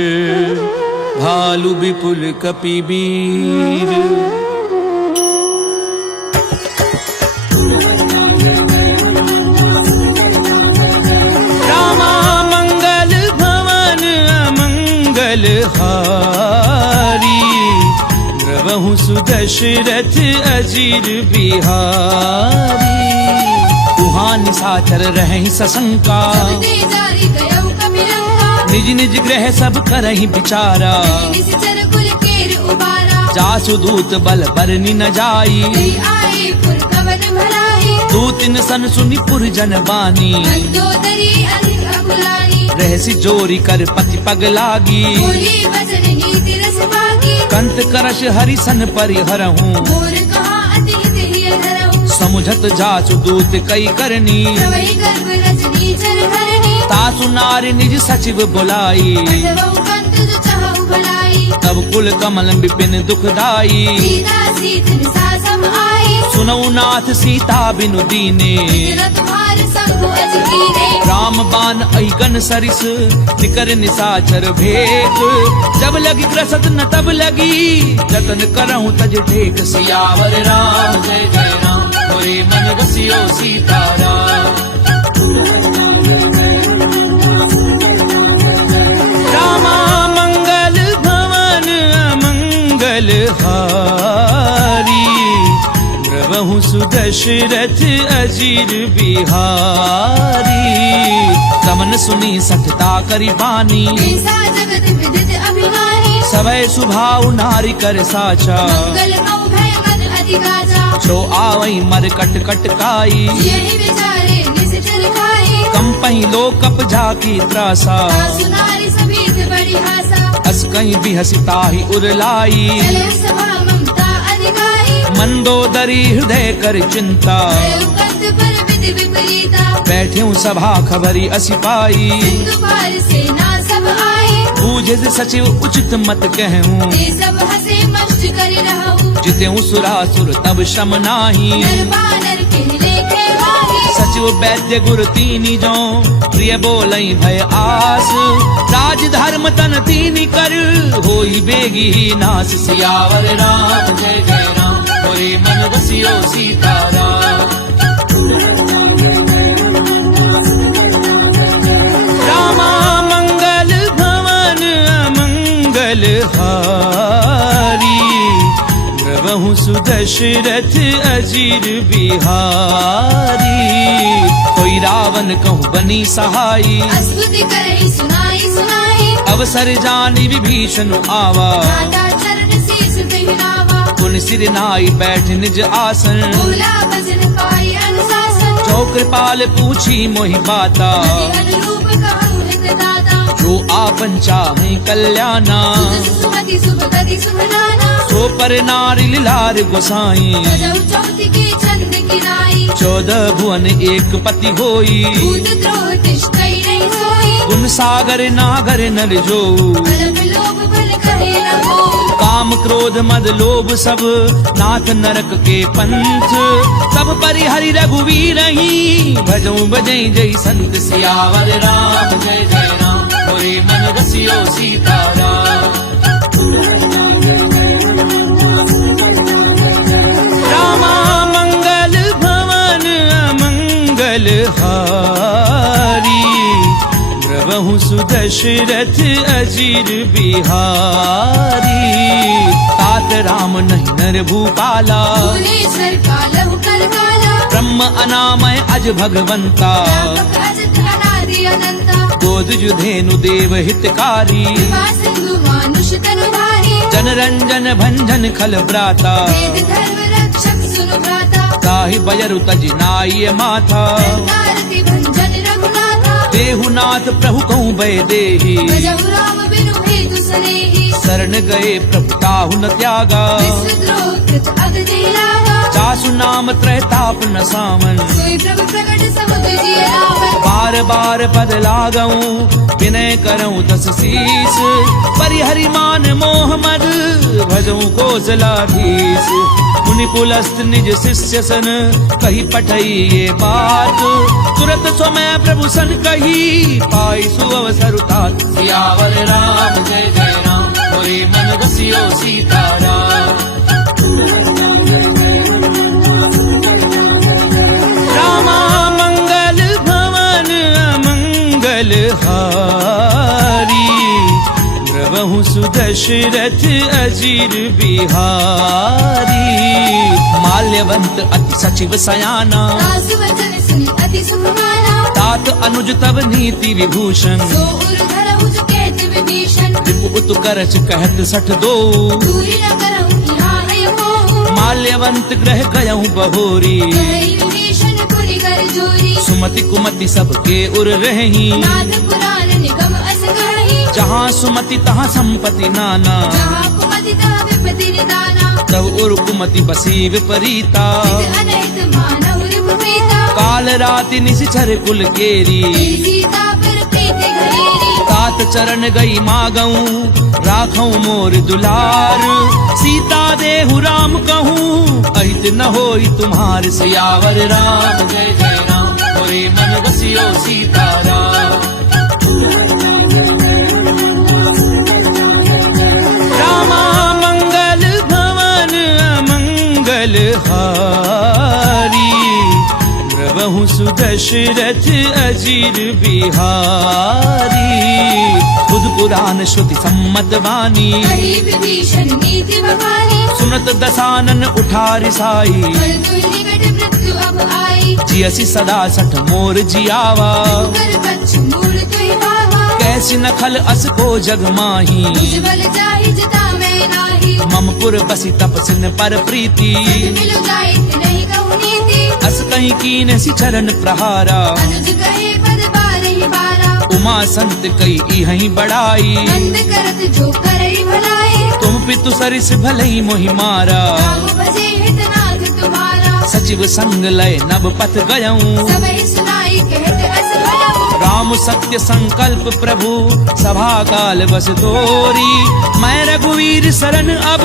भालु विपुल कपि वीर। रामा मंगल भवन अमंगल हारी, द्रवहु सुदशरथ अजीर बिहारी। तुहां निशाचर रहहि सशंका, ते जारी गयौ कपिलंका। निज निज ग्रह सब करहि विचारा। निश्चर कुल केर उबारा। जासु दूत बल बरनि न जाई, जय आए पुर कवन भलाई। दूतिन सन सुनि पुर जन बानी। मंदोदरी अधिक अकुलानी। रहसि जोरी कर पति पग लागी, बोली वचन नीति रस भागी। कंत करश हरि सन परिहरहूँ, मोर कहा अति हित हिय धरहु। समुझत जासु दूत कई करनी। प्रवहि गर्भ रजनी चर हरणी। तासु नारि निज सचिव बुलाई, कटवउ कंत जो चाहु भलाई। तब कुल कमल विपिन दुखदाई। सीता सीत निसा सम आई। सुनऊ नाथ सीता बिनु दीने, तेरा तुम्हार संग अजकीरे। राम बान ऐगन सरिस, निकर निसाचर भेक। जब लगी ग्रसत न तब लगी, जतन करहूँ तज टेक। सियावर राम जय जय राम, होरे मन बसियो सीताराम। रामा मंगल भवन अमंगल हारी, प्रभु सुदशरथ अजीर बिहारी कमन सुनी सठता करी बानी ऐसा जगत विदित अभिमानी सवै सुभाव नारी कर साचा मंगल भय मद अधिगाचा छो आवई मर कट कट काई यही विचारे निश्चल खाई कंपई लो कप झाकी त्रासा सुनारी सभीत बड़ी हासा अस कहीं भी हसिता ही उरलाई चले सभा ममता अधिकारी मंदोदरी हृदय कर चिंता कंत पर विधि विपरीता बैठ्यूं सभा खबरी असी पाई सिंधु पार सेना सब आई बूझे से सचिव उचित मत कहूँ ते सब हसे मस्त कर रहूं जितेऊ सुरासुर तब श्रम नाही नर बानर के लेखे वाही सचिव वैद्य गुरु तीनी जो प्रिय बोलई भय आस राज धर्म तन तीनी कर होई बेगी नास सियावर राम जय जय राम मोरे मन बसियो सीताराम रामा मंगल भवन अमंगल हारी प्रभु सुदशरथ अजीर बिहारी कोई रावण कहूँ बनी सहाई स्तुति करहि सुनाई सुनाई अवसर जानी विभीषण आवा माता चरण शीस पहनावा पुन सिर नाई बैठ निज आसन बोला भजन पाई अनुशासन जो कृपाल पूछी मोहि बाता अति अनुरूप कहूँ हित दाता जो आपन चाहे कल्याणा सुजस सुमति शुभ गति शुभ नाना सो पर नारी लार गोसाई गजब चौथी की छंद किनाई 14 भुवन एक पति होई भूत द्रोह तिष्ठई नहीं सोई गुण सागर नागर नर जो अलग लोभ भल कहे न हो काम क्रोध मद लोभ सब नाथ नरक के पंथ सब परिहरि रघुवीर ही भजऊ बजई जय संत सियावर राम जय जय राम मोरे मन रसियो सीताराम रामा मंगल भवन अमंगल हारी प्रभु सुदशरथ अजीर बिहारी तात राम नहीं नर भूपाला भुवनेश्वर कालहु कलकाला ब्रह्म अनामय अज भगवंता व्यापक अजित अनादि अनंता गोद जुधेनु देव हितकारी कृपा सिंधु मानुष तनु भारी जन रंजन भंजन खल भ्राता वेद धर्म रक्षक सुनु भ्राता ताहि बयरु तज नाय माथा नारति भंजन रघुनाथा देहुनाथ प्रभु कहूँ भय देहि भजहु राम बिनु हेतु सनेहि शरण गए प्रभु ताहु न त्यागा विश्वद्रोह कृत अगति लागा चासु नाम त्रैताप न सामन सोई प्रभु प्रकट समुद्र जिय रावण बार बार पद लागऊं विनय करऊं दस शीस परिहरि मान मोह मद भजऊं कौशलाधीश मुनि पुलस्त निज शिष्य सन कही पठई ये बात तुरत समय प्रभु सन कही पाई सुअवसर तात सियावर राम जय जय राम मोरे मन बसियो सीताराम रामा मंगल भवन अमंगल हारी प्रभु सुदशरथ अजीर बिहारी माल्यवंत अति सचिव सयाना दास वचन सुनि अति सुख माना तात अनुज तब नीति विभूषण सो उर धरहु जो कहत विभीषण रिपु उत करच कहत सठ दो दूरी न करहु यहाँ है मोह माल्यवंत ग्रह गयहु बहोरी कहई विभीषण पुरि कर जोरी सुमति कुमति सबके उर रही नाथ पुराण निगम अस गढ़ही जहाँ सुमति तहाँ संपत्ति नाना जहाँ कुमति तहाँ विपति निदाना तब उर कुमति बसी विपरीता विद अनहित मानव रिपुप्रीता काल राति निशिचर कुल केरी तेरी सीता पर प्रीति घरेरी तात चरण गई मागऊं राखऊं मोर दुलार सीता देहु राम कहूँ अहित न होई तुम्हार सियावर राम जय जय राम मोरे मन बसियो सीताराम रामा मंगल भवन अमंगल हारी प्रभु द्रवहु सुदशरथ अजीर बिहारी बुध पुराण श्रुति सम्मत वाणी कही विभीषण नीति बखानी सुनत दसानन उठारि साई पर दुई निकट मृत्यु अब आई जियसि सदा सठ मोर जियावा कर कच्छ मूल तुई भावा कैसी नखल अस को जग माही मुझ बल जाहि जता मैं नाही मम पुर बसी तपसिन पर प्रीति मिलु जाए नहीं कहूँ नीति अस कहीं कीन सि चरण प्रहारा अनुज कहे पद बारहि बारा उमा संत कई इहहीं बड़ाई नंद करत जो करई भलाई तुम पितु सरिस भलई मोहि मारा राम भजे हितनाथ तुम्हारा सचिव संग लय नभ पथ गयऊं सबहि सुनाई कहत अस भयऊ राम सत्य संकल्प प्रभु सभा काल बस तोरी मैं रघुवीर शरण अब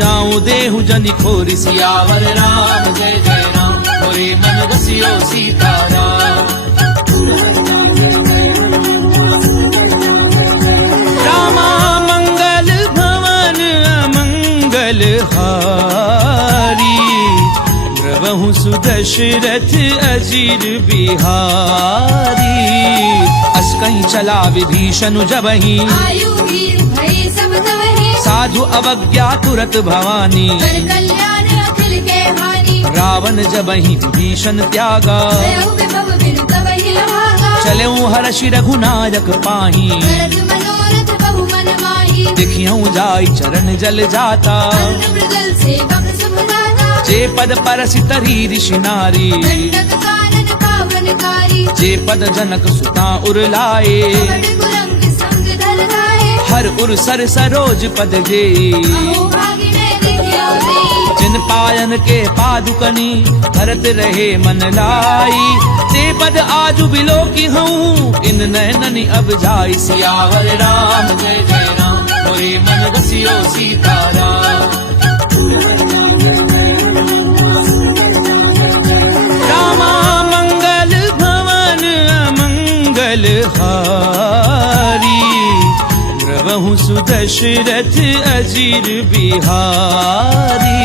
जाऊं देहु जनि खोरि सियावर राम जय जय राम मोरे मन बसियो सीताराम रामा मंगल भवन अमंगल हारी द्रवहु सुदशरथ अजीर बिहारी अस कहीं चला विभीषण जबहि आयु वीर भय सब तवहि साधु अवज्ञा तुरत भवानी कर कल्याण अखिल के हानि रावण जबहि विभीषण त्यागा भयउ विभव बिनु तवहि लभागा चलऊं हर्षि रघुनायक पाही भरत मनोरथ बहु मन माही देखियऊं जाई चरण जल जाता अन्न मृगल सेवक सुभदाता जे पद परसि तरी ऋषि नारी दंडक कानन पावनकारी जे पद जनक सुता उरलाए बड़ गुरंग संग धर धाये हर उर सर सरोज पद जे अहो भागी मैं देखियो देई जिन पायन के पादुकनी भरत रहे मन लाई ते पद आजु बिलो की हूँ इन नैननि अब जाई सियावर राम जय जय राम मोरे मन बसियो सीताराम रामा मंगल भवन अमंगल हारी द्रवहु सुदशरथ अजीर बिहारी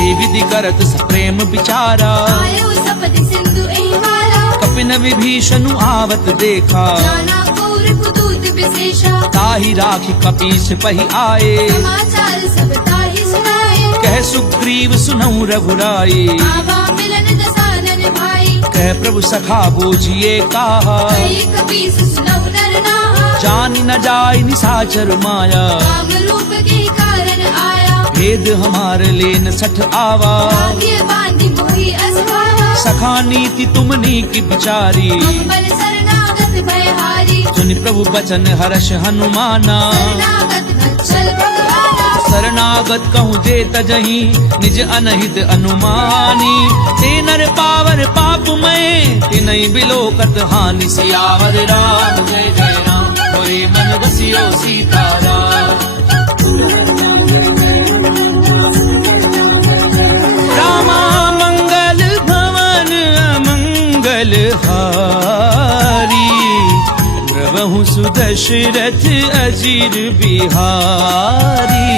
ए विधि करत सप्रेम विचारा आयो सपति सिंधु एहि माला कपिन विभीषण आवत देखा जाना कौर कुदूत विशेषा ताहि राखी कपीस पहि आए समाचार सब ताहि सुनाए कह सुग्रीव सुनऊ रघुराई आवा मिलन दसानन भाई कह प्रभु सखा बूझिए काहा कही कपीस सुनऊ नर नाहा जानि न जाय निसाचर माया काम रूप के कारण आया भेद हमार लेन सठ आवा भाग्य बांधि मोहि असभावा सखा नीति तुमनी की बिचारी हम बल शरणागत भयहारी सुनि प्रभु बचन हर्ष हनुमाना शरणागत वत्सल भगवाना शरणागत कहूँ जे तजहि निज अनहित अनुमानी ते नर पावर पाप में तिनहि बिलोकत हानि सियावर राम जय जय राम मोरे मन बसियो सीताराम रामा मंगल भवन अमंगल हारी द्रवहु सुदशरथ अजीर बिहारी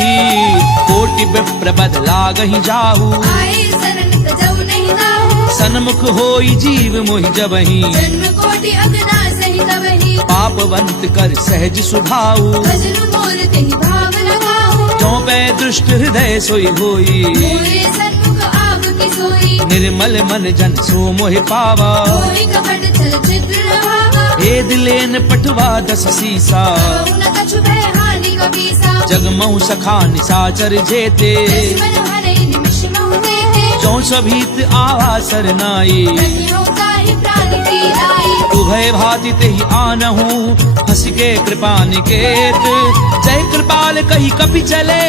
कोटि विप्र बदलागहि जाहू आए शरण तजौ नहीं दाहू सन्मुख होई जीव मोहि जबहि जन्म कोटि अगना सही तबहि पापवंत कर सहज सुभाऊ भजन मोर तेहि भाव लगाऊ क्यों पै दुष्ट हृदय सोई होई मोरे सन्मुख आव की सोई निर्मल मन जन सो मोहि पावा कोई कपट छल छिद्र न भावा भेद लेन पटवा दस सीसा कहु न कछु भय हानि कपीसा जगमऊ सखा निसाचर जेते दुश्मन हरै निमिष महु देते जो सभीत आवा सरनाई रहियो ताहि प्राण पीराई उभय भाति तेहि आनहु हंस के कृपा निकेत जय कृपाल कही कपि चले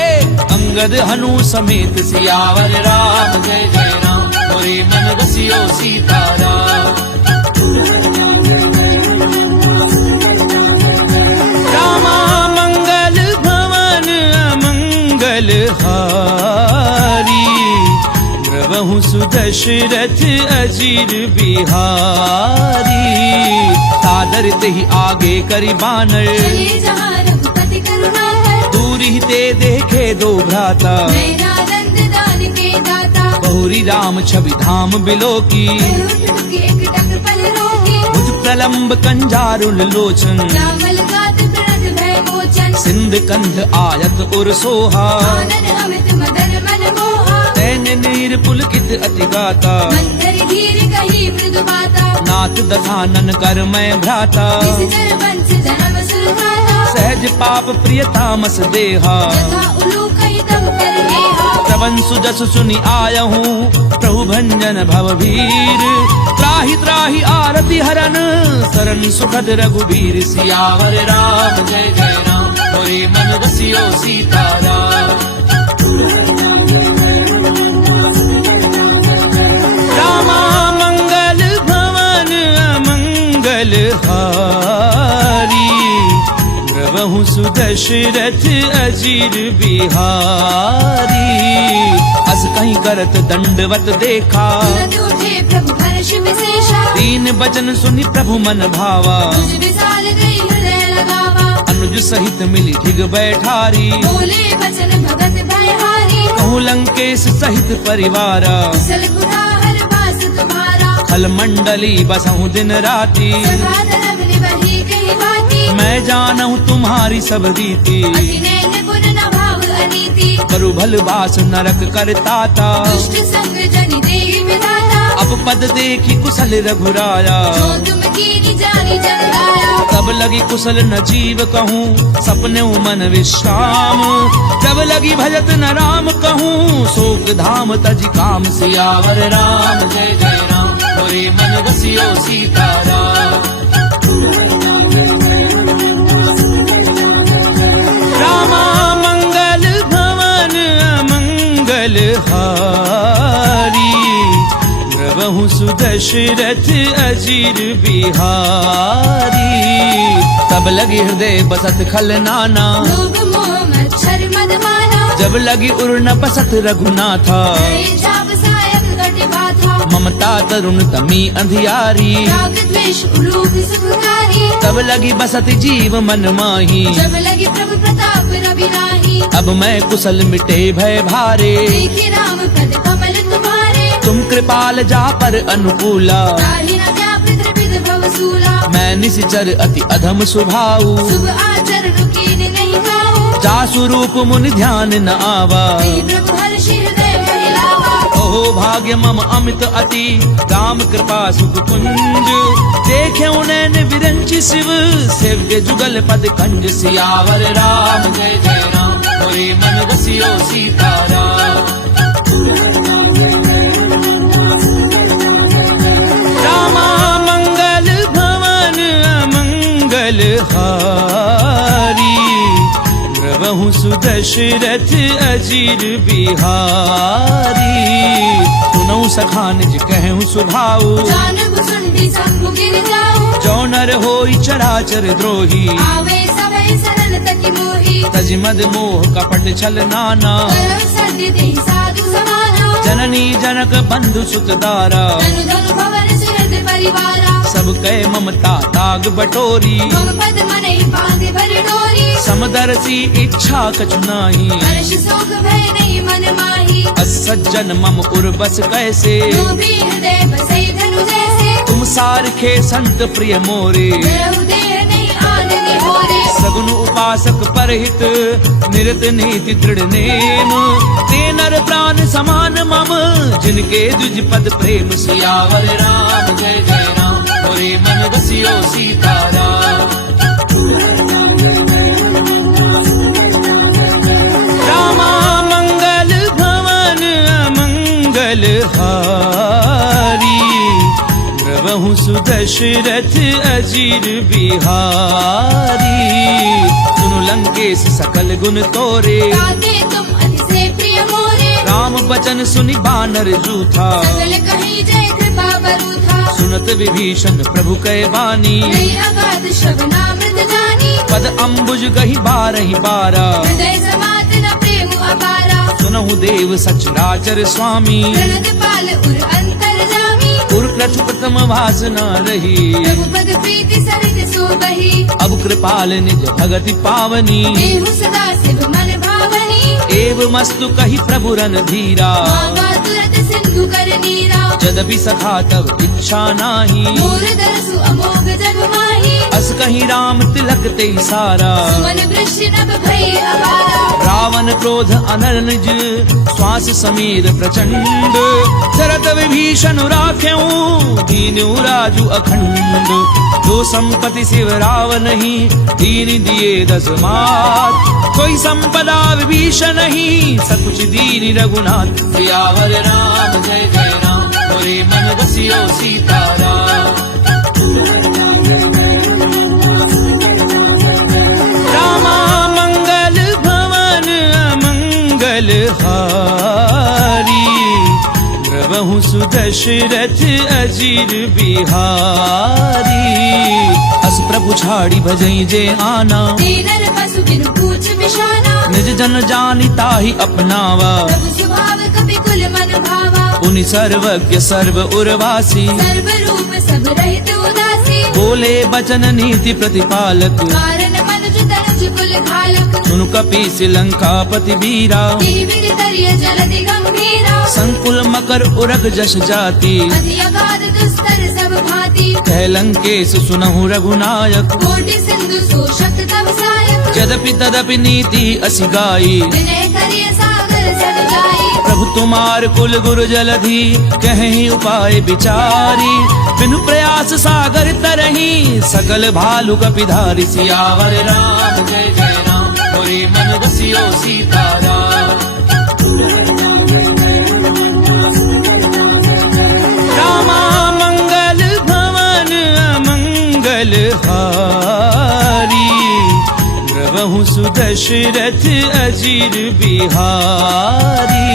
अंगद हनु समेत सियावर राम जय जय राम मोरे मन बसियो सीताराम रामा मंगल भवन अमंगल हारी द्रवहु सुदशरथ अजीर बिहारी सादर तेहि आगे करि बानर चले जहाँ रघुपति करुणाकर दूर ही ते देखे दो भ्राता नैनानंद दान के दाता बहुरी राम छवि धाम बिलो की उठ एक टक पल रोकी भुज प्रलम्ब कंजारुल लोचन रामल गात प्रणत भय मोचन सिंध कंध आयत उर सोहा आनन अमित मदन मन मोहा तैन नीर पुलकित अति गाता मंदर धीर कही मृदु बाता नाथ दधानन कर मैं भ्राता विसितर वंश जन्म सुरगाता सहज पाप प्रिय तामस देहा यथा उलू कही तब कर नेहा श्रवण सुजस सुनि आयहूँ प्रभु भंजन भवभीर त्राहि त्राहि आरति हरन सरन सुखद रघुबीर सियावर राम जय जय राम मोरे मन रसियो सीताराम रामा मंगल भवन अमंगल हारी प्रभु सुदशरथ अजीर बिहारी अस कहीं करत दंडवत देखा तुरंत उठे प्रभु हर्ष विशेषा दीन बचन सुनि प्रभु मन भावा तुझ विशाल गई हृदय लगावा अनुज सहित मिली ढिग बैठारी बोले वचन भगत भयहारी कहूँ लंकेश सहित परिवारा कुशल कुठार वास तुम्हारा खल मंडली बसहूँ दिन राती सभा धर्म निवही कही बाती मैं जानहूँ तुम्हारी सब रीति अति नैन गुण न भाव अनीति करु भल बास नरक करताता दुष्ट संग जनि देहि विधाता अब पद देखी कुशल रघुराया जो तुम कीनी जानी जन गाया तब लगी कुशल न जीव कहूँ सपने मन विश्राम जब लगी भजत न राम कहूँ शोक धाम तज काम सियावर राम जय जय राम मोरे मन रसियो सीताराम रामा मंगल भवन अमंगल हारी प्रभु सुदशरथ अजीर बिहारी तब लगी हृदय बसत खल नाना लोभ मोह मच्छर मद माना जब लगी उर न बसत रघुनाथा नए जाप सायक घट बाधा ममता तरुण तमी अंधियारी राग द्वेष उलूभ सुखकारी तब लगी बसत जीव मन माही जब लगी प्रभु प्रताप रवि राही अब मैं कुशल मिटे भय भारे देखे राम पद कमल तुम्हारे तुम कृपाल जा पर अनुकूला ताहि न व्यापृत विद भवसूला मैं निश्चर अति अधम सुभाऊ शुभ आचरण कीन नहीं खाओ जासु रूप मुनि ध्यान न आवा तेहि प्रभु हर्ष हृदय महिलावा ओहो भाग्य मम अमित अति राम कृपा सुख कुंज देखे उन्हें विरंचि शिव सेव्य जुगल पद कंज सियावर राम जय जय राम मोरे मन रसियो सीताराम रामा मंगल भवन अमंगल हारी प्रभु सुदशरथ अजीर बिहारी सुनऊ सखा निज कहूँ सुभाऊ जानब सुंडी संग गिर जाऊं जो नर होई चराचर द्रोही आवे सभय सरल तकी मोही तज मद मोह कपट छल नाना करम सद्य देहि साधु समाना जननी जनक बंधु सुत दारा धनु धनु भवन सुहृद परिवारा सब कह ममता ताग बटोरी मम पद मनहि बांधे भर डोरी समदर्शी इच्छा कछु नाही हर्ष शोक भय नहीं मन माही असज्जन मम उर्बस कैसे लोभी हृदय बसई धनु जैसे तुम सारखे संत प्रिय मोरे रहु देह नहीं आन निहोरे सगुन उपासक परहित निरत नीति दृढ़ नेम ते नर प्राण समान मम जिनके द्विज पद प्रेम सियावर राम जय जय राम मोरे मन रसियो सीताराम रामा मंगल भवन अमंगल हारी प्रभु सुदशरथ अजीर बिहारी सुनु लंकेश सकल गुण तोरे ताते तुम अति से प्रिय मोरे राम बचन सुनि बानर जूथा सकल कही जय कृपा बरूथा सुनत विभीषण प्रभु कै वाणी नहीं अगाध श्रवणामृत जानी पद अम्बुज गही बारहि बारा हृदय समात न प्रेम अपारा सुनहु देव सचराचर स्वामी प्रणत पाल उर अंतर जामी उर प्रथु प्रथम वासना रही प्रभु पद प्रीति सरित सो बही अब कृपाल निज भगति पावनी देहु सदा शिव मन भावनी एव मस्तु कही प्रभु रन धीरा मांगा तुरत सिंधु यद्यपि सखा तब इच्छा नाही। मोर दरसु अमोघ जग माही। अस कहीं राम तिलक ते सारा। मन वृष्टि नभ भई अपारा। रावण क्रोध अनर निज श्वास समीर प्रचंड। शरत विभीषण राख्यऊ दीनु राजु अखंड। जो संपत्ति शिव राव नहीं दीन दिए 10 मात। कोई संपदा विभीषण नहीं सकुच दीन रघुनाथ। सियावर राम जय जय राम मोरे मन बसियो सीताराम। रामा मंगल भवन अमंगल हारी। प्रभु सुदशरथ अजीर बिहारी। अस प्रभु छाड़ी भजई जे आना। दीनर पशु बिनु पूछ बिशाना। निज जन जानी ताहि अपनावा। प्रभु स्वभाव कपि कुल मन भावा। उनि सर्वज्ञ सर्व उर्वासी। सर्व रूप सब रहित उदासी। बोले बचन नीति प्रतिपालक। कारण मनुज तनुज कुल घालक। सुनु कपीस लंकापति वीरा। देवी तरिय जलधि गंभीरा। संकुल मकर उरग जस जाति। अति अगाध दुस्तर सब भांति। कह लंकेश सुनहु रघुनायक। कोटि सिंधु शोषक तब सायक। यद्यपि तदपि नीति असि गाई। विनय करिय सागर सदगाई। प्रभु तुम्हार कुल गुरु जलधि कहीं उपाय विचारी। बिनु प्रयास सागर तरही सकल भालु कपिधारी। सियावर राम जय जय राम मोरे मन बसियो सीताराम। रामा मंगल भवन अमंगल हारी। प्रभु सुदशरथ अजीर बिहारी।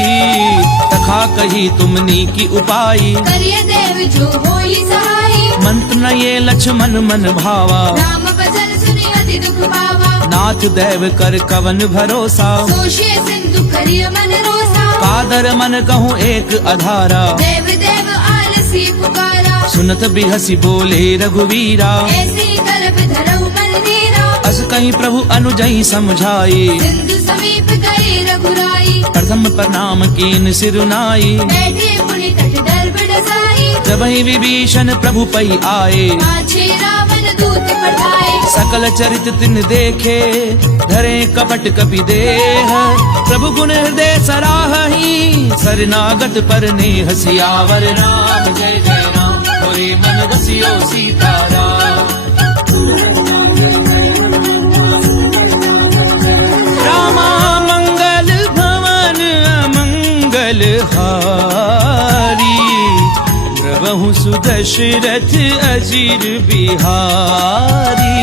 तखा कही तुमनी की उपाई। करिय देव जो होई सहाई। मंत्र न ये लक्ष्मण मन भावा। राम भजन सुनि अति दुख पावा। नाथ दैव कर कवन भरोसा। सोशिय सिंधु करिय मन रोसा। कादर मन कहूँ एक अधारा। देव देव आलसी पुकारा। सुनत बिहसी बोले रघुवीरा। ऐसी करब धरऊ मन नीरा। अस कहीं प्रभु अनुजई समझाई। सिंधु समीप गए रघुराई। प्रथम प्रणाम कीन सिरुनाई। बैठे पुनि तट दर्भ डसाई। जब ही विभीषण प्रभु पई आए। पाछे रावण दूत पठाए। सकल चरित तिन देखे धरे कपट कपि देह। प्रभु गुण हृदय सराहहि शरणागत पर नेह। सियावर राम जय जय राम मोरे मन बसियो सीताराम। रामा मंगल भवन अमंगल हारी। प्रभु सुदशरथ अजीर बिहारी।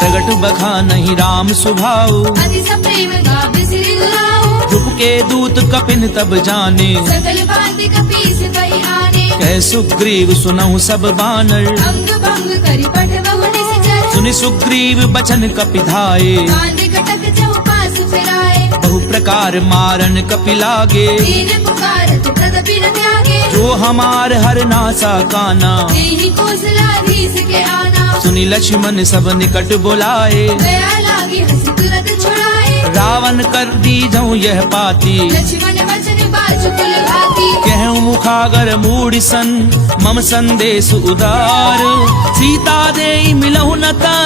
प्रगट बखा नहीं राम सुभाऊ। अति सप्रेम गावे सिरि गुराऊ। चुप के दूत कपिन तब जाने। सकल भांति कपीस कहि आने। कह सुग्रीव सुनहु सब बानर। अंग भंग करि पठबहु निश्चर। सुनि सुग्रीव बचन कपिधाये। कांद कटक चौपास फिराए। बहु प्रकार मारन कपि लागे। दीन पुकारत तदपि न त्यागे। जो हमार हर नासा काना। देहि कौशलाधीश के आना। सुनि लक्ष्मण सब निकट बुलाए। दया लागी हंसी तुरंत छुड़ाए। रावण कर दी जाऊं यह पाती। लक्ष्मण वचन बाजु कुल भाती। कहूँ मुखागर मूढ़ सन मम संदेश उदार। सीता दे मिलहु नता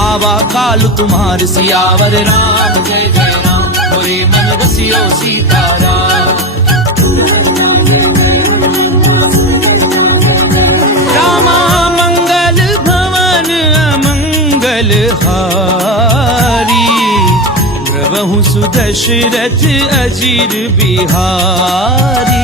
आवा काल तुम्हार। सियावर राम जय जय राम मोरे मन बसियो सीताराम। रामा मंगल भवन अमंगल हारी। प्रभु सुदशरथ अजीर बिहारी।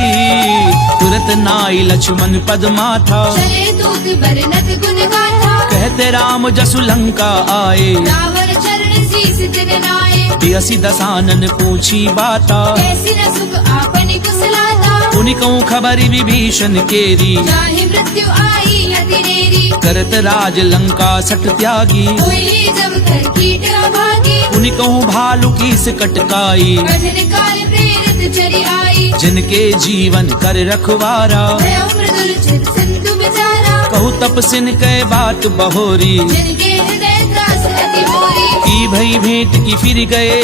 तुरत नाई लक्ष्मण पद माथा। चले दूत बरनत गुण गाथा। कहते राम जसु लंका आए। रावण चरण शीस दिन नाए। बियसी दसानन पूछी बाता। कैसी न सुख आपनि कुशलाता। उनि कहूँ खबरी विभीषण केरी। जाहि मृत्यु आई अति नेरी। करत राज लंका सट त्यागी। कोई जब कर कीट अभागी। उनि कहूँ भालू की कटकाई। कठिन काल प्रेरित चरी आई। जिनके जीवन कर रखवारा। भयो मृदुल चित सिंधु बिचारा। कहू तपसिन कै बात बहोरी। जिनके हृदय त्रास अति मोरी। की भई भेंट की फिर गए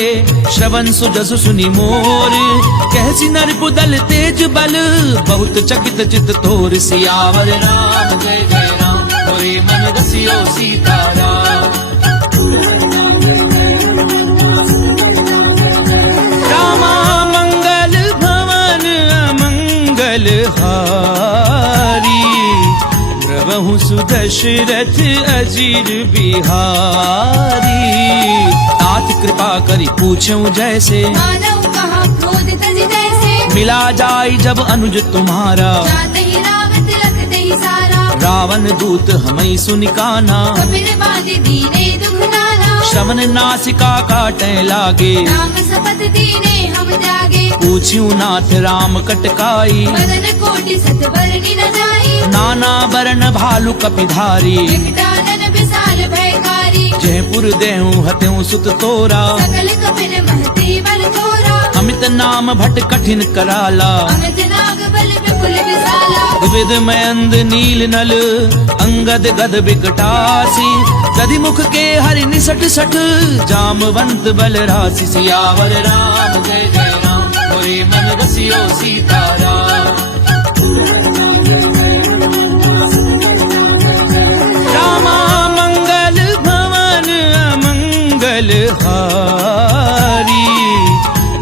श्रवण सुजसु सुनि मोर कहसी नर कुदल तेज बल बहुत चकित चित तोर सियावर राम जय जय राम मोरे मन रसियो सीताराम रामा मंगल भवन अमंगल हारी प्रभु सुदशरथ अजीर बिहारी तात कृपा करी पूछूं जैसे मानव कहा क्रोध तज जैसे मिला जाय जब अनुज तुम्हारा जाते ही रावत लखते ही सारा रावण दूत हमें सुनिकाना कपिल बांधे दीने दुख नाना श्रवण नासिका काटे लागे राम शपथ दीने हम जागे पूछ्यू नाथ राम कटकाई मदन कोटि सतवर्णी न जाई नाना वरण भालु कपिधारी विकटानन विशाल भयकारी जयपुर देहूं हत्यूं सुत तोरा सकल कपिल महती बल तोरा अमित नाम भट कठिन कराला अमित नाग बल विपुल विशाला विविध मयंद नील नल अंगद गद बिकटासी गदि मुख के हरि निसट सठ जामवंत बल राशि सियावर राम जय जय राम मोरे मन रसियो सीताराम रामा मंगल भवन अमंगल हारी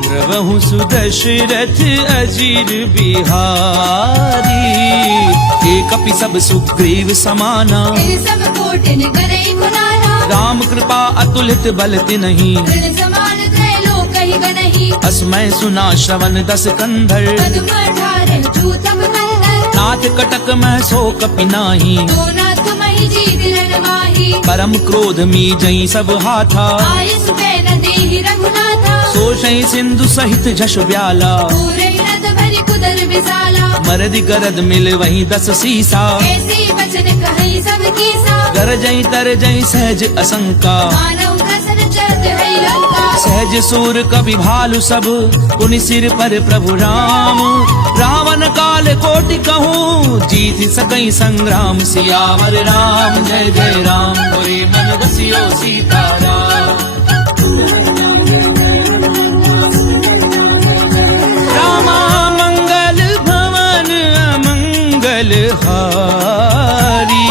प्रभु सुदशरथ अजीर बिहारी एक कपि सब सुग्रीव समाना तेरे सब कोटिन करे गुनाना राम कृपा अतुलित बल तिन्हि तृण समान त्रैलोक ही बनहि अस्मय सुना श्रवण दस कंधर पदुम अठारह जूतम कंधर नाथ कटक मह सो कपि नाही तो ना तुम ही जीत रणमाही परम क्रोध मी जई सब हाथा आय सुबह न देहि रघुनाथा सोषै सिंधु सहित झश ब्याला पूरे रथ भरि कुदर विशाला मरदि गरद मिल वही दस सीसा ऐसी वचन कहि सब कीसा गरजई तरजई सहज असंका मानव कसन चलत है लंका सहज सूर कवि भालु सब पुनि सिर पर प्रभु राम रावण काल कोटि कहूँ जीत सकई संग्राम सियावर राम जय जय राम मोरे मन रसियो सीताराम रामा मंगल भवन अमंगल हारी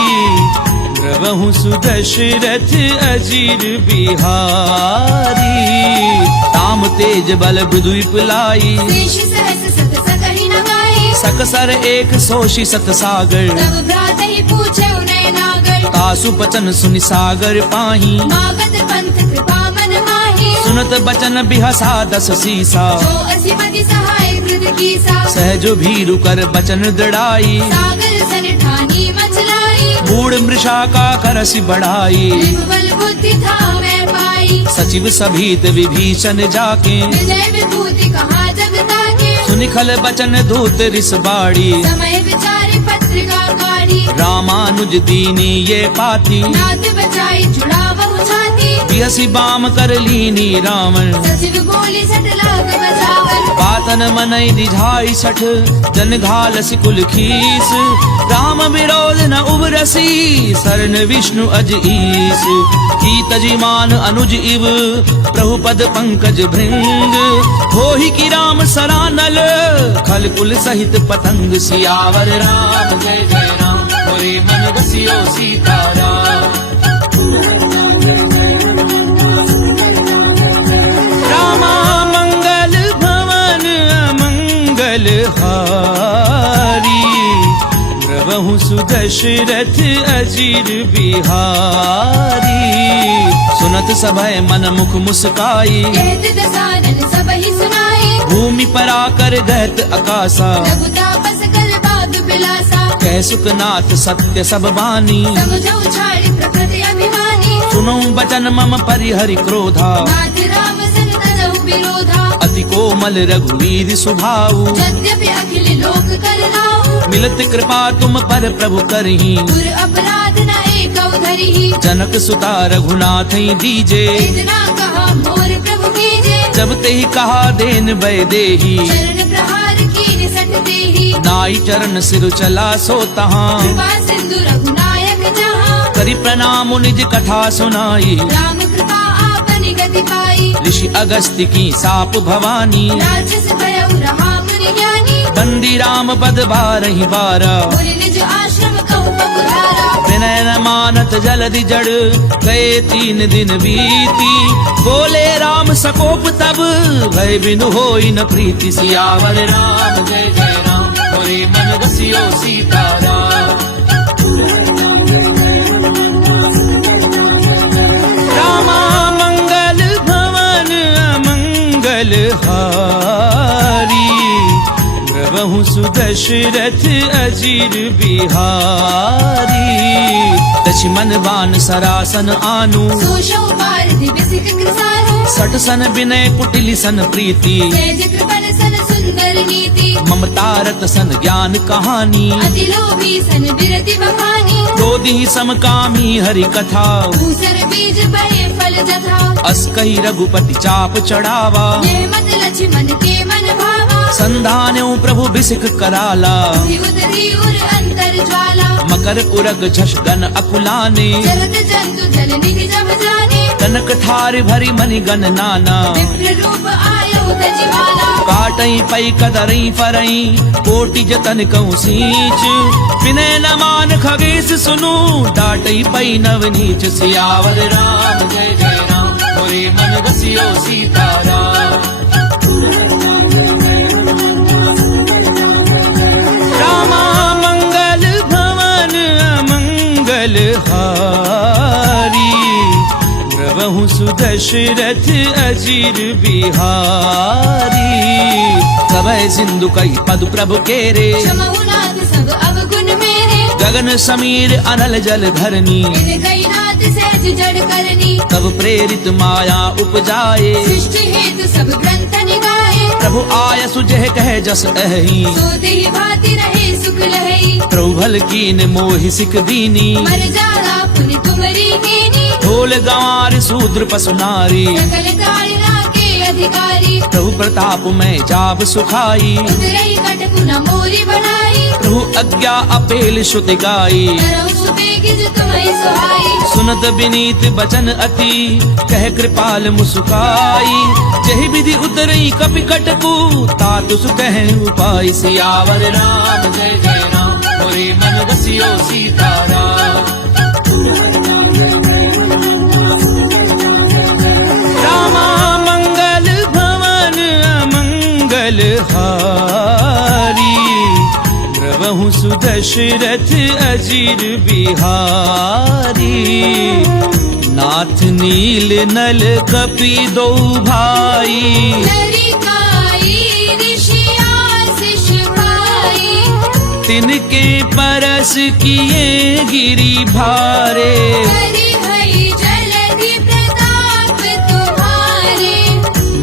प्रभु सुदशरथ अजीर बिहारी ताम तेज बल बुद्धिप लाई शेष सहस सत सकहि न गाई सकसर एक सोषि सत सागर तब भ्रात ही पूछे उन्हें नागर तासु बचन सुनि सागर पाही मागत पंथ कृपा मन माही सुनत बचन बिहसा दस सीसा जो असिमति सहाय कृत कीसा सहजो भीरु कर बचन दृढ़ाई सागर सन ठानी मचलाई बूढ़ मृषा का करसि बढ़ाई बल बुद्धि था मैं पाई सचिव सभीत विभीषण जाके विजय विभूति कहा जगता के सुनिखल बचन धूत रिस बाड़ी समय विचारे पत्रिका काढ़ी रामानुज दीनी ये पाती नाथ बचाई जुड़ा बहु छाती बिहसी बाम कर लीनी रावण सचिव बोली सट लाग बजावन पातन मनई रिझाई सठ जन घाल सिकुल खीस राम विरोध न उबरसी शरण विष्णु अज ईस की तजिमान अनुज इव प्रभु पद पंकज भृंग होहि की राम सरानल खल कुल सहित पतंग सियावर राम जय जय राम मोरे मन रसियो सीताराम रामा मंगल भवन अमंगल हारी प्रभु सुदशरथ अजीर बिहारी सुनत सभय मन मुख मुस्काई कहत दसानन सब ही सुनाई भूमि पर आकर गहत अकासा रघु तापस कर बाग बिलासा कह सुखनाथ सत्य सब बानी समझो छाड़ी प्रकृति अभिमानी सुनो बचन मम परिहरि क्रोधा नाथ राम सन तजहु विरोधा अति कोमल रघुवीर सुभाऊ यद्यपि अखिल लोक कर लाऊ मिलत कृपा तुम पर प्रभु करही दुर अपराध न एक धरिही जनक सुता रघुनाथ दीजे इतना कहा मोर प्रभु कीजे जब ते ही कहा देन भय देही चरण प्रहार कीन सट देही नाई चरण सिर चला सो तहाँ कृपा सिंधु रघुनायक जहाँ करि प्रणाम निज कथा सुनाई राम कृपा मुक्ति पाई। ऋषि अगस्त्य की साप भवानी, राक्षस भयउ रहा मुनि ज्ञानी। बंदी राम पद बारहि बारा, मुनि निज आश्रम कहु पपुधारा। विनय न मानत जलधि जड़, गए 3 दिन बीती। बोले राम सकोप तब, भय बिनु होई न प्रीति। सियावर राम जय जय राम, मोरे मन बसियो सीताराम। रामा मंगल भवन अमंगल हारी, प्रभु सुदशरथ अजीर बिहारी। लक्ष्मण बान सरासन आनु, सोशौ पारधि बिसिक कृसानु। सट सन विनय कुटिल सन प्रीति, तेज कृपण सन सुंदर नीति। ममता रत सन ज्ञान कहानी, अति लोभी सन बिरति बखानी। क्रोधी समकामी हरि कथा, दूसर बीज बड़े फल जथा। अस कही रघुपति चाप चढ़ावा, यह मत लक्ष्मण के मन भावा। संधान्यो प्रभु बिसिक कराला, उदरी उर अंतर ज्वाला। मकर उरग झष गन अकुलाने, जलद जंतु जल निधि जब जाने। कनक थार भरी मनि गन नाना, विप्र रूप आयो तजिमाला। काटई पई कदरई फरई, कोटि जतन कहूँ सींच। विनय न मान खगेश सुनु, डाटई पई नव नीच। सियावर राम जय जय राम, मोरे मन बसियो सीताराम। रामा मंगल भवन अमंगल हारी, प्रभु सुदशरथ अजीर बिहारी। सबय सिंधु कही पद प्रभु केरे, क्षमहु नाथ सब अवगुण मेरे। गगन समीर अनल जल धरनी, इन गई नाथ सहज जड़ करनी। तब प्रेरित माया उपजाए, सृष्टि हेतु सब ग्रंथ निगाए। प्रभु आय सुजह कह जस अहि, सो देहि भाति रहे सुख लहई। प्रभु भल कीन मोहि सिख दीनी। मर जाला पुनि तुमरी कीनी। ढोल गंवार शूद्र पसु नारी, सकल कारिणा के अधिकारी। प्रभु प्रताप में जाब सुखाई। उतरई कटकु न मोरी बढ़ाई। प्रभु आज्ञा अपेल श्रुति गाई, तरौ सुबेगिज तुम्हें सुहाई। सुनत विनीत बचन अति, कह कृपाल मुस्काई। जहि विधि उतरई कपि कटकु, तातु सु कह उपाय। सियावर राम जय जय राम, मोरे मन बसियो सीताराम। रामा मंगल भवन अमंगल हारी, प्रभु सुदशरथ अजीर बिहारी। नाथ नील नल कपि दो भाई, लरिकाई ऋषि आशीष पाई। तिनके परस किए गिरि भारे। करि हई जलधि प्रताप तुम्हारे।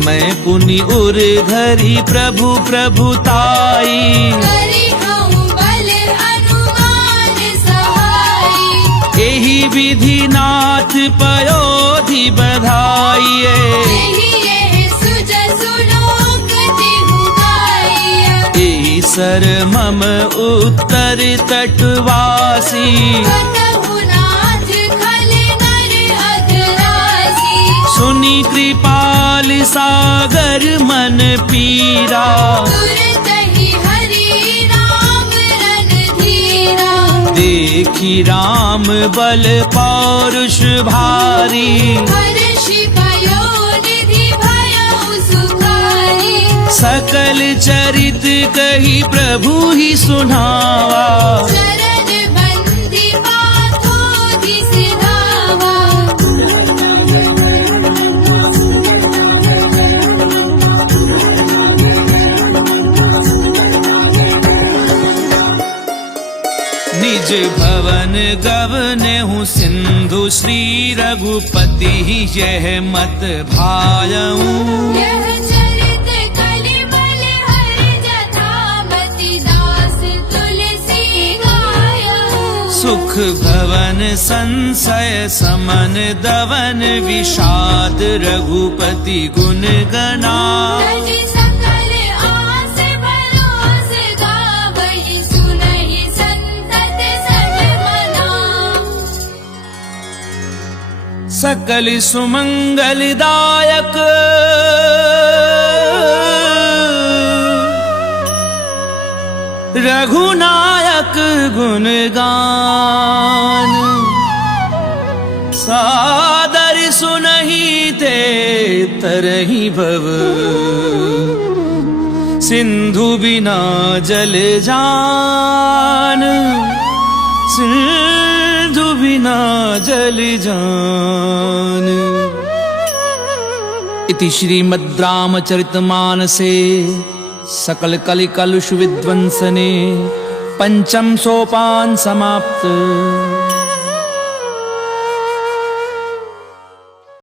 मैं पुनि उर धरि प्रभु प्रभुताई। करि हऊँ बल हनुमान सहाई। एहि विधि नाथ पयोधि बधाइए। एहि एहि सुजसु लोक तिहु गाइया। एहि सर मम उत्तर तटवासी। कतहु नाथ खल नर अधरासी। सुनि कृपाल सागर मन पीरा। तुरतहि हरि राम रणधीरा। देखी राम बल पौरुष भारी। हर्षि पयोनिधि भयउ सुखारी। सकल चरित कही प्रभु ही सुनावा। चरण बंदी पाथोधि सिधावा। निज भवन गवने हूँ सिंधु, श्री रघुपति यह मत भायऊं। यह चरित कलिबल हरि जथामति, दास तुलसी गायऊ। सुख भवन संशय समन दवन, विषाद रघुपति गुण गना। तज सकल आस भरोस गावहि, सुनहि संतत सब मना। सकल सुमंगलदायक रघुनायक गुणगान सादर सुनहि ते तरहि भव सिंधु बिना जल जान सिंधु बिना जल जान। इति श्रीमद् रामचरितमानसे सकल कलि कलुष विध्वंसने पंचम सोपान समाप्त।